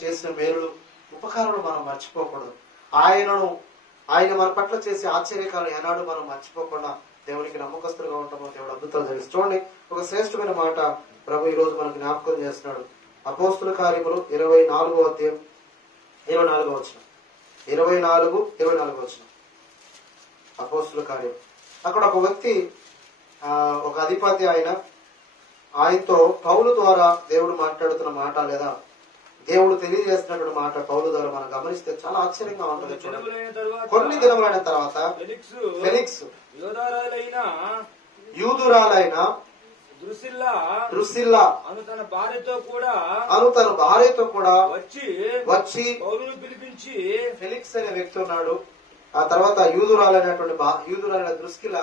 చేసిన మేలులు ఉపకారాలు మనం మర్చిపోకూడదు. ఆయన మన పట్ల చేసే ఆశ్చర్యకాలను ఏనాడు మనం మర్చిపోకుండా దేవునికి నమ్మకస్తులుగా ఉంటామో దేవుడు అద్భుతాలు తెలుసు. చూడండి, ఒక శ్రేష్టమైన మాట ప్రభు ఈ రోజు మనకు జ్ఞాపకం చేస్తున్నాడు. అపోస్తుల కార్యములు 24వ అధ్యాయం 24వ వచనం. 24 వచనం. అపోస్తుల కార్యం. అక్కడ ఒక వ్యక్తి, ఒక అధిపతి, ఆయనతో పౌలు ద్వారా దేవుడు మాట్లాడుతున్న మాట లేదా దేవుడు తెలియజేస్తున్నటువంటి మాట పౌలు ద్వారా మనం గమనిస్తే చాలా ఆశ్చర్యంగా ఉంటుంది. కొన్ని దినములైన తర్వాత ఫెలిక్స్ యూదురాలైన ద్రుసిల్లా అను తన భార్యతో కూడా వచ్చి పౌలును పిలిపించి, ఫెలిక్స్ అనే వ్యక్తి ఉన్నాడు. ఆ తర్వాత యూదురాలైన ద్రుస్కిల్లా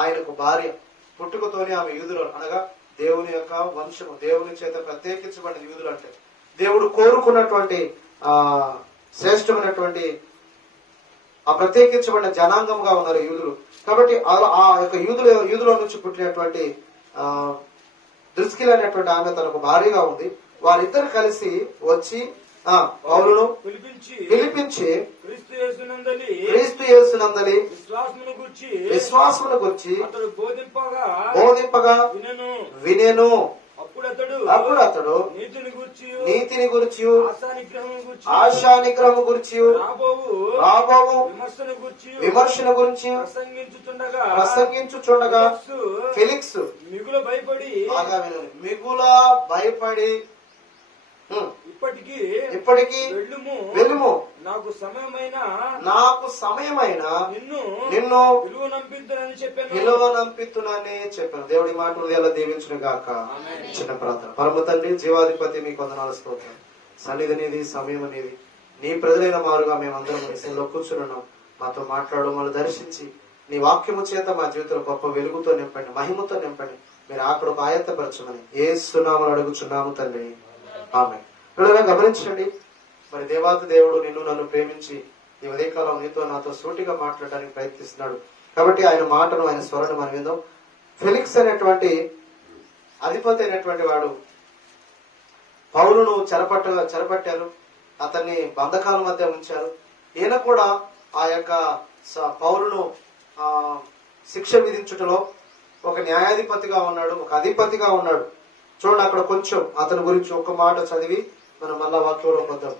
ఆయనకు భార్య. పుట్టుకతోనే ఆమె యూదురాలు, అనగా దేవుని యొక్క వంశము, దేవుని చేత ప్రత్యేకించబడిన యూదులు అంటే దేవుడు కోరుకున్నటువంటి శ్రేష్టమైనటువంటి ఆ ప్రత్యేకించబడిన జనాంగంగా ఉన్నారు యూదులు. కాబట్టి ఆ యొక్క యూదులో నుంచి పుట్టినటువంటి ద్రుస్కిల్లా అనేటువంటి ఆమె తనకు భార్యగా ఉంది. వారిద్దరు కలిసి వచ్చి పౌలును పిలిపించి క్రీస్తు యేసునందలి విశ్వాసమును గురించి బోధింపగా వినెను. అప్పుడు అతడు నీతిని గురించి ఆశా నిగ్రహము గురించి రాబోవు విమర్శన గురించి ప్రసంగించుచుండగా ఫెలిక్స్ మిగుల భయపడి ఇప్పటికి వెళ్ళుము, నాకు సమయమైన నిన్ను పిలువనంపితునని చెప్పాను. దేవుడి మాటలు ఎలా దీవించును గాక. చిన్న ప్రార్థన. పరమ తండ్రి, జీవాధిపతి, మీకు వందనాలు, స్తోత్రం. సన్నిధి నీది, సమయం అనేది నీ ప్రజలైన మారుగా మేమందరం విషయంలో కూర్చున్నాం. మాతో మాట్లాడు, మమ్మల్ని దర్శించి నీ వాక్యము చేత మా జీవితంలో గొప్ప వెలుగుతో నింపండి, మహిమతో నింపండి. మీరు అక్కడ ఒక ఆయత్తపరచమని యేసునామములో అడుగుచున్నాము తండ్రి, ఆమేన్. గమనించండి, మరి దేవాది దేవుడు నిన్ను నన్ను ప్రేమించి ఈ ఉదయకాలం నీతో నాతో సూటిగా మాట్లాడడానికి ప్రయత్నిస్తున్నాడు. కాబట్టి ఆయన మాటను, ఆయన స్వరను మనం విందాం. ఫెలిక్స్ అనేటువంటి అధిపతి అయినటువంటి వాడు పౌలును చెరపట్టారు, అతన్ని బంధకాల మధ్య ఉంచారు. ఈయన కూడా ఆ యొక్క పౌలును శిక్ష విధించుటలో ఒక న్యాయాధిపతిగా ఉన్నాడు, ఒక అధిపతిగా ఉన్నాడు. చూడండి, అక్కడ కొంచెం అతని గురించి ఒక మాట చదివి మనం మళ్ళా వాక్యంలో పొందాం.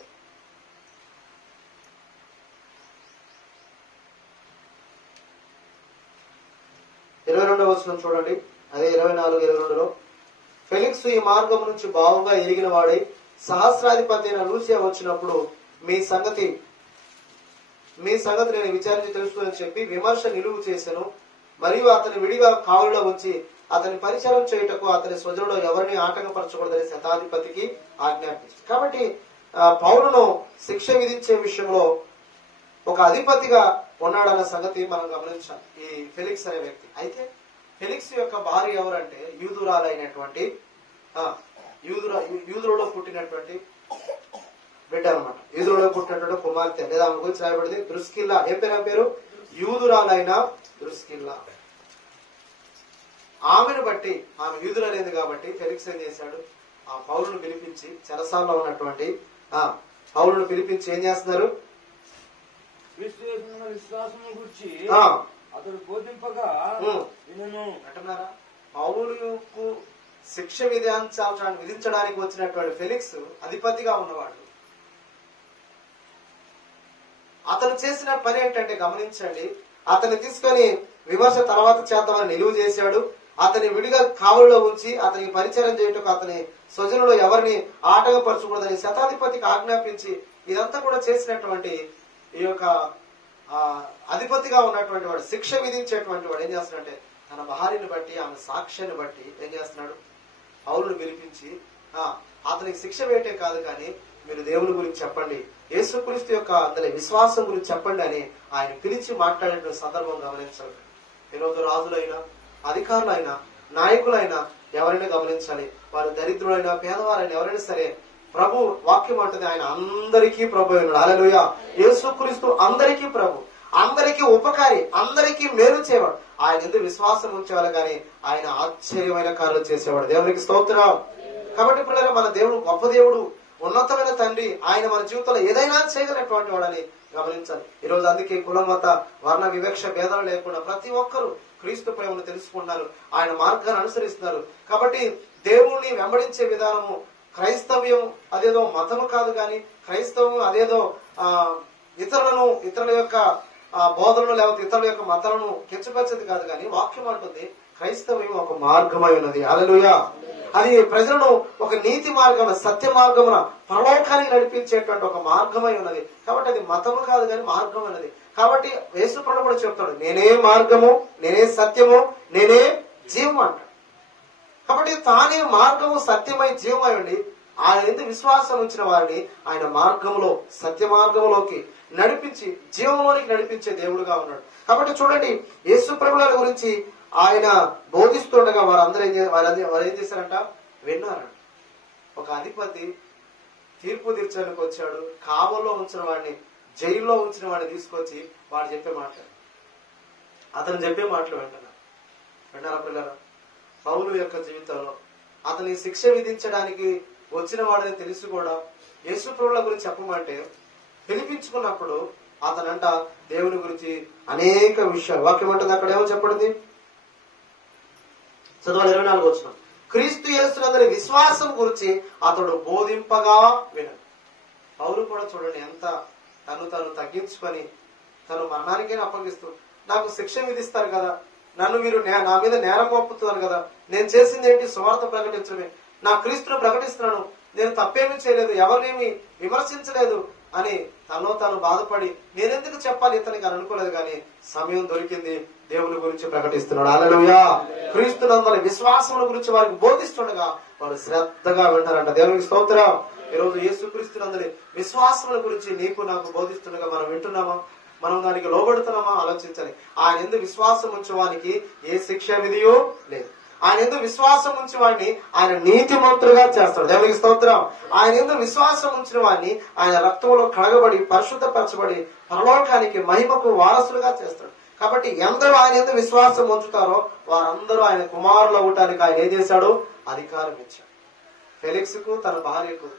22వ వచనం చూడండి. అదే 24-22లో, ఫెలిక్స్ ఈ మార్గం నుంచి బావుగా ఎరిగిన వాడై సహస్రాధిపతి అయిన లూసియా వచ్చినప్పుడు మీ సంగతి నేను విచారించి తెలుసుకుని చెప్పి విమర్శ నిలువు చేశాను. మరియు అతని విడిగా కావులో ఉంచి అతని పరిచయం చేయుటకు అతని స్వజనుడు ఎవరిని ఆటంకపరచకూడదని శతాధిపతికి ఆజ్ఞాపించారు. కాబట్టి పౌలును శిక్ష విధించే విషయంలో ఒక అధిపతిగా ఉన్నాడన్న సంగతి మనం గమనించాలి, ఈ ఫెలిక్స్ అనే వ్యక్తి. అయితే ఫెలిక్స్ యొక్క భార్య ఎవరంటే యూదురాలైనటువంటి యూదులో పుట్టినటువంటి బిడ్డ అనమాట. యూదులో పుట్టినటువంటి కుమార్తె, లేదా ఆమె గురించి రాయబడింది ద్రుస్కిల్లా. ఏం పేరు? యూదురాలైన ద్రుస్కిల్లా. ఆమెను బట్టి, ఆమె యూదురాలైంది కాబట్టి ఫెలిక్స్ ఏం చేశాడు, ఆ పౌలును పిలిపించి, చెరసాల్లో ఉన్నటువంటి పౌలును పిలిపించి ఏం చేస్తున్నారు, అతడు బోధింపగా అంటున్నారా. పౌలుకు శిక్ష విధించడానికి వచ్చినటువంటి ఫెలిక్స్ అధిపతిగా ఉన్నవాడు. అతను చేసిన పని ఏంటంటే గమనించండి, అతన్ని తీసుకొని విమర్శ తర్వాత చేద్దామని నిలువ చేశాడు. అతని విడిగా కావుల్లో ఉంచి అతనికి పరిచయం చేయటకు అతని స్వజనులు ఎవరిని ఆటంకపరచకూడదని శతాధిపతికి ఆజ్ఞాపించి ఇదంతా కూడా చేసినటువంటి ఈ యొక్క అధిపతిగా ఉన్నటువంటి వాడు, శిక్ష విధించేటువంటి వాడు ఏం చేస్తున్నాడంటే తన భార్యను బట్టి, ఆమె సాక్ష్యాన్ని బట్టి ఏం చేస్తున్నాడు, పౌలును పిలిపించి అతనికి శిక్ష వేయటే కాదు కానీ మీరు దేవుని గురించి చెప్పండి, యేసుక్రీస్తు యొక్క అందులో విశ్వాసం గురించి చెప్పండి అని ఆయన పిలిచి మాట్లాడే సందర్భం గమనించాలి. ఈరోజు రాజులైనా, అధికారులైనా, నాయకులైనా ఎవరైనా గమనించాలి. వారు దరిద్రులైనా, పేదవారైనా ఎవరైనా సరే, ప్రభు వాక్యం అంటుంది ఆయన అందరికీ ప్రభు అయినాడు. హల్లెలూయా. యేసుక్రీస్తు అందరికీ ప్రభు, అందరికీ ఉపకారి, అందరికీ మేలు చేయవాడు. ఆయన ఎందుకు విశ్వాసం ఉంచేవాళ్ళు కానీ ఆయన ఆశ్చర్యమైన కార్యాలు చేసేవాడు. దేవునికి స్తోత్రం. కాబట్టి పిల్లలు, మన దేవుడు గొప్ప దేవుడు, ఉన్నతమైన తండ్రి. ఆయన మన జీవితంలో ఏదైనా చేయగలిగినటువంటి వాడని గమనించాలి. ఈ రోజు అందుకే కుల మత వర్ణ వివక్ష భేదాలు లేకుండా ప్రతి ఒక్కరూ క్రీస్తు ప్రేమను తెలుసుకుంటున్నారు, ఆయన మార్గాన్ని అనుసరిస్తున్నారు. కాబట్టి దేవుణ్ణి వెంబడించే విధానము క్రైస్తవ్యం అదేదో మతము కాదు, కానీ క్రైస్తవం అదేదో ఇతరుల యొక్క బోధనలు లేకపోతే ఇతరుల యొక్క మతాలను కించపరిచేది కాదు. కానీ వాక్యం అంటుంది క్రైస్తవ్యం ఒక మార్గమై ఉన్నది. హల్లెలూయా. అది ప్రజలను ఒక నీతి మార్గం, సత్య మార్గమున పరలోకానికి నడిపించేటువంటి ఒక మార్గమై ఉన్నది. కాబట్టి అది మతము కాదు కానీ మార్గం అన్నది. కాబట్టి యేసు ప్రభువు కూడా చెప్తాడు, నేనే మార్గము, నేనే సత్యము, నేనే జీవం అంటాడు. కాబట్టి తానే మార్గము, సత్యమై, జీవమై ఉండి ఆయన ఎందుకు విశ్వాసం ఉంచిన వారిని ఆయన మార్గంలో, సత్య మార్గంలోకి నడిపించి జీవంలోనికి నడిపించే దేవుడుగా ఉన్నాడు. కాబట్టి చూడండి, యేసు ప్రభువుల గురించి ఆయన బోధిస్తుండగా వారు ఏం చేశారంట? విన్నారంట. ఒక అధిపతి తీర్పు తీర్చడానికి వచ్చాడు. కావల్లో ఉంచిన వాడిని, జైల్లో ఉంచిన వాడిని తీసుకొచ్చి వాడు చెప్పే మాటలు, అతను చెప్పే మాటలు వింటారా పిల్లరా? పౌలు యొక్క జీవితంలో అతని శిక్ష విధించడానికి వచ్చిన వాడని తెలిసి కూడా యేసు ప్రభువుల గురించి చెప్పమంటే పిలిపించుకున్నప్పుడు అతనంట దేవుని గురించి అనేక విషయాలు, వాక్యం ఉంటుంది అక్కడ ఏమో చెప్పండి, చదవాలి 24 వచనం. క్రీస్తు యేసునందరి విశ్వాసం గురించి అతడు బోధింపగా వినడు. పౌలు కూడా చూడండి ఎంత తను తగ్గించుకొని తను మరణానికే అప్పగిస్తూ, నాకు శిక్ష విధిస్తారు కదా, నన్ను మీరు నా మీద నేరం మోపుతున్నారు కదా, నేను చేసింది ఏంటి? సువార్త ప్రకటించడమే. నా క్రీస్తును ప్రకటిస్తున్నాను, నేను తప్పేమీ చేయలేదు, ఎవరినేమి విమర్శించలేదు అని తను బాధపడి నేనెందుకు చెప్పాలి ఇతనికి అని అనుకోలేదు. కానీ సమయం దొరికింది, దేవుని గురించి ప్రకటిస్తున్నాడు. హల్లెలూయా. క్రీస్తునందరి విశ్వాసముల గురించి వారికి బోధిస్తుండగా వారు శ్రద్ధగా వింటారంట. దేవునికి స్తోత్రం. ఈ రోజు యేసుక్రీస్తునందరి విశ్వాసముల గురించి నీకు నాకు బోధిస్తుండగా మనం వింటున్నామా? మనం దానికి లోబడుతున్నామా? ఆలోచించాలి. ఆయన ఎందుకు విశ్వాసం ఉంచే వానికి ఏ శిక్ష విధియో లేదు. ఆయన ఎందుకు విశ్వాసం ఉంచిన వాడిని ఆయన నీతిమంతులుగా చేస్తాడు. దేవునికి స్తోత్రం. ఆయన ఎందుకు విశ్వాసం ఉంచిన వాడిని ఆయన రక్తంలో కడగబడి పరిశుద్ధపరచబడి పరలోకానికి మహిమకు వారసులుగా చేస్తాడు. కాబట్టి ఎందరూ ఆయన ఎందుకు విశ్వాసం ఉంచుతారో వారందరూ ఆయన కుమారులు అవ్వటానికి ఆయన ఏం చేశాడు? అధికారం ఇచ్చాడు. ఫెలిక్స్ కు తన భార్యకు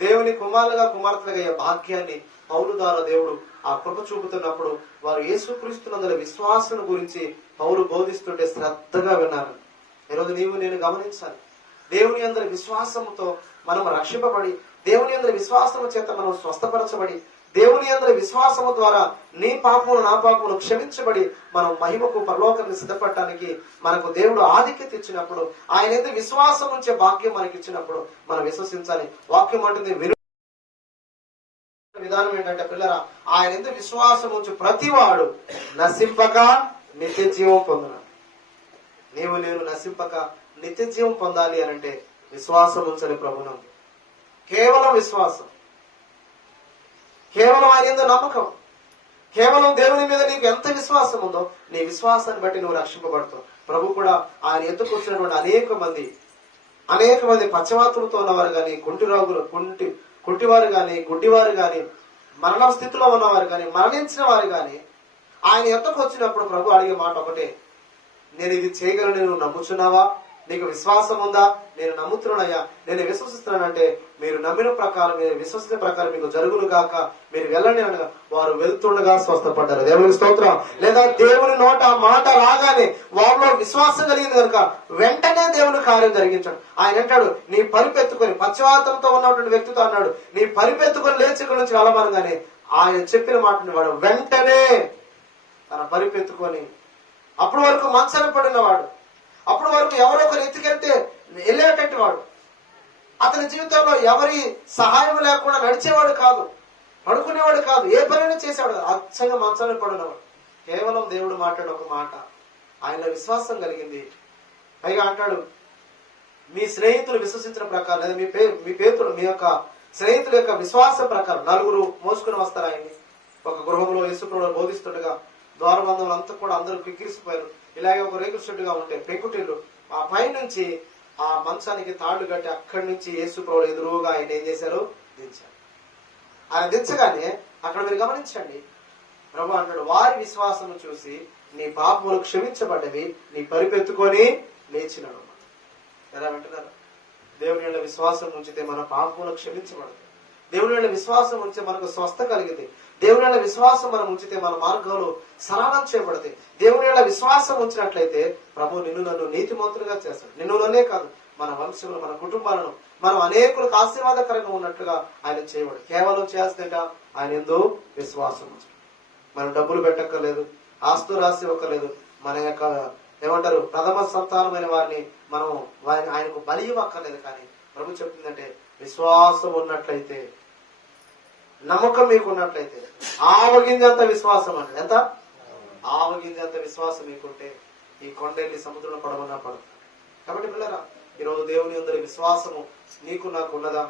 దేవుని కుమారులుగా కుమార్తెలుగా అయ్యే భాగ్యాన్ని పౌలు ద్వారా దేవుడు ఆ కృప చూపుతున్నప్పుడు వారు యేసుక్రీస్తునందరి విశ్వాసం గురించి పౌలు బోధిస్తుంటే శ్రద్ధగా విన్నారు. ఈరోజు నీవు నేను గమనించాలి. దేవుని అందరి విశ్వాసముతో మనం రక్షింపబడి, దేవుని అందరి విశ్వాసము చేత మనం స్వస్థపరచబడి, దేవుని అందరి విశ్వాసము ద్వారా నీ పాపములు నా పాపములు క్షమించబడి మనం మహిమకు పరలోకాన్ని సిద్ధపడటానికి మనకు దేవుడు ఆధిక్యత ఇచ్చినప్పుడు, ఆయన ఎందుకు విశ్వాసం ఉంచే భాగ్యం మనకి ఇచ్చినప్పుడు మనం విశ్వసించాలి. వాక్యం అంటుంది విధానం ఏంటంటే పిల్లరా, ఆయన ఎందుకు విశ్వాసం ఉంచి ప్రతివాడు నశింపక నిత్య జీవం పొందున. నీవు నేను నశింపక నిత్య జీవం పొందాలి అనంటే విశ్వాసం ఉంచని ప్రభునం. కేవలం విశ్వాసం, కేవలం ఆయన యందు నమ్మకం, కేవలం దేవుని మీద నీకు ఎంత విశ్వాసం ఉందో నీ విశ్వాసాన్ని బట్టి నువ్వు రక్షింపబడతావు. ప్రభు కూడా ఆయన ఎత్తుకు వచ్చినటువంటి అనేక మంది పశ్చాత్తులతో ఉన్నవారు కానీ, కుంటివారు గాని, గుడ్డివారు గాని, మరణ స్థితిలో ఉన్నవారు గాని, మరణించిన వారు గాని ఆయన ఎత్తకు వచ్చినప్పుడు ప్రభు అడిగే మాట ఒకటే, నేను ఇది చేయగలను, నువ్వు నమ్ముచున్నావా? నీకు విశ్వాసం ఉందా? నేను నమ్ముతున్నానయ్యా, నేను విశ్వసిస్తున్నానంటే మీరు నమ్మిన ప్రకారం, మీరు విశ్వసించిన ప్రకారం మీకు జరుగును గాక, మీరు వెళ్ళండి అనగా వారు వెళ్తుండగా స్వస్థపడ్డారు. దేవుని స్తోత్రం. లేదా దేవుని నోట ఆ మాట రాగానే వారిలో విశ్వాసం కలిగింది కనుక వెంటనే దేవుని కార్యం జరిగించాడు. ఆయన అంటాడు, నీ పరిపెత్తుకొని, పశ్చాత్తంతో ఉన్నటువంటి వ్యక్తితో అన్నాడు, నీ పరిపెత్తుకొని లేచి ఇక్కడ నుంచి వెళ్ళమనగానే ఆయన చెప్పిన మాటని వాడు వెంటనే తన పరిపెత్తుకొని, అప్పటి వరకు మంచాన పడినవాడు, అప్పటి వరకు ఎవరో ఒకరు ఎత్తుకెళ్తే వెళ్ళేటట్టు వాడు, అతని జీవితంలో ఎవరి సహాయం లేకుండా నడిచేవాడు కాదు, పడుకునేవాడు కాదు, ఏ పనైనా చేసేవాడు, అచ్చంగా మంచాన పడినవాడు. కేవలం దేవుడు మాట్లాడే ఒక మాట ఆయనలో విశ్వాసం కలిగింది. పైగా అంటాడు, మీ స్నేహితులు విశ్వసించిన ప్రకారం, లేదా మీ యొక్క స్నేహితుల యొక్క విశ్వాసం ప్రకారం 4 మోసుకుని వస్తారు ఆయన్ని. ఒక గృహంలో యేసుప్రభువు బోధిస్తుండగా ద్వారబంధువులు అంతా కూడా అందరూ కిక్కిరిసిపోయారు. ఇలాగే ఒక రేకుల షెడ్డుగా ఉంటే పెంకుటిల్లు, ఆ పై నుంచి ఆ మంచానికి తాళ్లు కట్టి అక్కడి నుంచి యేసుప్రభువు ఎదురుగా ఆయన ఏం చేశారు? దించారు. ఆయన దించగానే అక్కడ మీరు గమనించండి, ప్రభు అంటాడు, వారి విశ్వాసం చూసి నీ పాపములు క్షమించబడ్డవి, నీ పరిపెత్తుకొని లేచినాడు. ఎలా వింటున్నారు? దేవుని యొక్క విశ్వాసం ఉంచితే మన పాపములు క్షమించబడతాయి. దేవుని యొక్క విశ్వాసం ఉంచితే మనకు స్వస్థ కలిగితే, దేవుని యొక్క విశ్వాసం మనం ఉంచితే మన మార్గాలు సరళం చేయబడతాయి. దేవుని యొక్క విశ్వాసం ఉంచినట్లయితే ప్రభు నిన్ను నన్ను నీతిమంతులుగా చేస్తాడు. నిన్ను నన్నే కాదు, మన వంశములు, మన కుటుంబాలను మనం అనేకులకు ఆశీర్వాదకరంగా ఉన్నట్లుగా ఆయన చేయబడు. కేవలం చేస్తుంట ఆయన ఎందు విశ్వాసం ఉంచడం. మనం డబ్బులు పెట్టక్కర్లేదు, ఆస్తు రాసి ఇవ్వక్కర్లేదు. మన యొక్క ఏమంటారు ప్రథమ సంతానమైన వారిని మనం ఆయనకు బలి ఇవ్వక్కర్లేదు. కానీ ప్రభు చెప్తుందంటే విశ్వాసం ఉన్నట్లయితే, నమ్మకం మీకు ఉన్నట్లయితే, ఆవగింజంత విశ్వాసం అంటే ఎంత, ఆవగింజంత విశ్వాసం మీకుంటే ఈ కొండెల్లి సముద్రంలో పడమన్నా పడదు. కాబట్టి పిల్లరా, ఈరోజు దేవుని అందరి విశ్వాసము నీకు నాకు ఉన్నదా?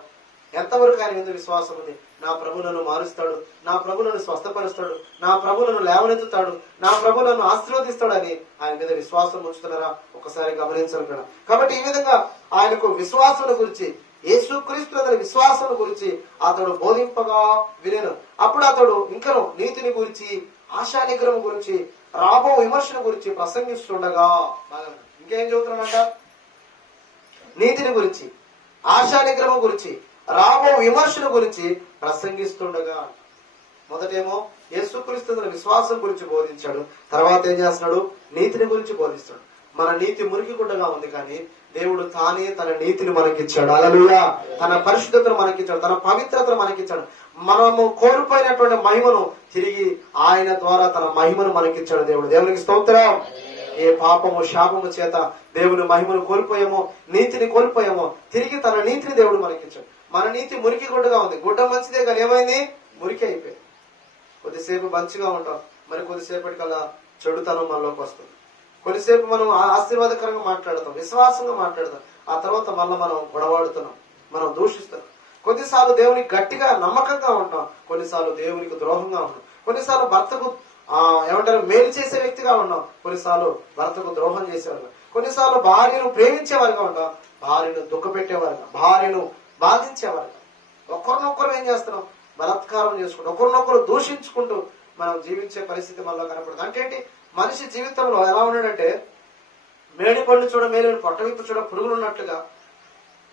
ఎంతవరకు ఆయన మీద విశ్వాసం ఉంది? నా ప్రభు నన్ను మారుస్తాడు, నా ప్రభు నన్ను స్వస్థపరుస్తాడు, నా ప్రభు నన్ను లేవనెత్తుతాడు, నా ప్రభు నన్ను ఆశీర్వదిస్తాడు అని ఆయన మీద విశ్వాసం ఉంచుతున్నారా? ఒకసారి గమనించాలి కదా. కాబట్టి ఈ విధంగా ఆయనకు విశ్వాసం గురించి, యేసుక్రీస్తు అతని విశ్వాసం గురించి అతడు బోధింపగా వినెను. అప్పుడు అతడు ఇంకను నీతిని గురించి, ఆశా నిగ్రహం గురించి, రాబో విమర్శన గురించి ప్రసంగిస్తుండగా, ఇంకేం చెబుతున్నాడంట? నీతిని గురించి, ఆశా నిగ్రహం గురించి, రాబో విమర్శన గురించి ప్రసంగిస్తుండగా. మొదటేమో యేసుక్రీస్తు విశ్వాసం గురించి బోధించాడు. తర్వాత ఏం చేస్తున్నాడు? నీతిని గురించి బోధిస్తాడు. మన నీతి మురికి గుడ్డగా ఉంది, కానీ దేవుడు తానే తన నీతిని మనకిచ్చాడు. హల్లెలూయా. తన పరిశుద్ధతను మనకిచ్చాడు, తన పవిత్రతను మనకిచ్చాడు. మనము కోల్పోయినటువంటి మహిమను తిరిగి ఆయన ద్వారా తన మహిమను మనకిచ్చాడు దేవుడు. దేవునికి స్తోత్రం. ఏ పాపము శాపము చేత దేవుని మహిమను కోల్పోయామో, నీతిని కోల్పోయామో, తిరిగి తన నీతిని దేవుడు మనకిచ్చాడు. మన నీతి మురికి గుడ్డగా ఉంది. గుడ్డ మంచిదే, కానీ ఏమైంది? మురికి అయిపోయింది. కొద్దిసేపు మంచిగా ఉంటాం, మరి కొద్దిసేపటికల్లా చెడుతనం మనలోకి వస్తుంది. కొద్దిసేపు మనం ఆశీర్వాదకరంగా మాట్లాడతాం, విశ్వాసంగా మాట్లాడతాం, ఆ తర్వాత మళ్ళీ మనం గొడవాడుతున్నాం, మనం దూషిస్తున్నాం. కొన్నిసార్లు దేవునికి గట్టిగా నమ్మకంగా ఉంటాం, కొన్నిసార్లు దేవునికి ద్రోహంగా ఉంటాం. కొన్నిసార్లు భర్తకు ఏమంటారు మేలు చేసే వ్యక్తిగా ఉన్నాం, కొన్నిసార్లు భర్తకు ద్రోహం చేసేవారుగా. కొన్నిసార్లు భార్యను ప్రేమించేవారుగా ఉంటాం, భార్యను దుఃఖ పెట్టేవారుగా, భార్యను బాధించేవారుగా. ఒకరినొకరు ఏం చేస్తున్నాం? బలాత్కారం చేసుకుంటూ, ఒకరినొకరు దూషించుకుంటూ మనం జీవించే పరిస్థితి మనలో కనపడుతుంది. అంటే ఏంటి? మనిషి జీవితంలో ఎలా ఉన్నాడంటే, మేడి పళ్ళు చూడ మేలు, పొట్టవిప్పు చూడ పురుగులు ఉన్నట్లుగా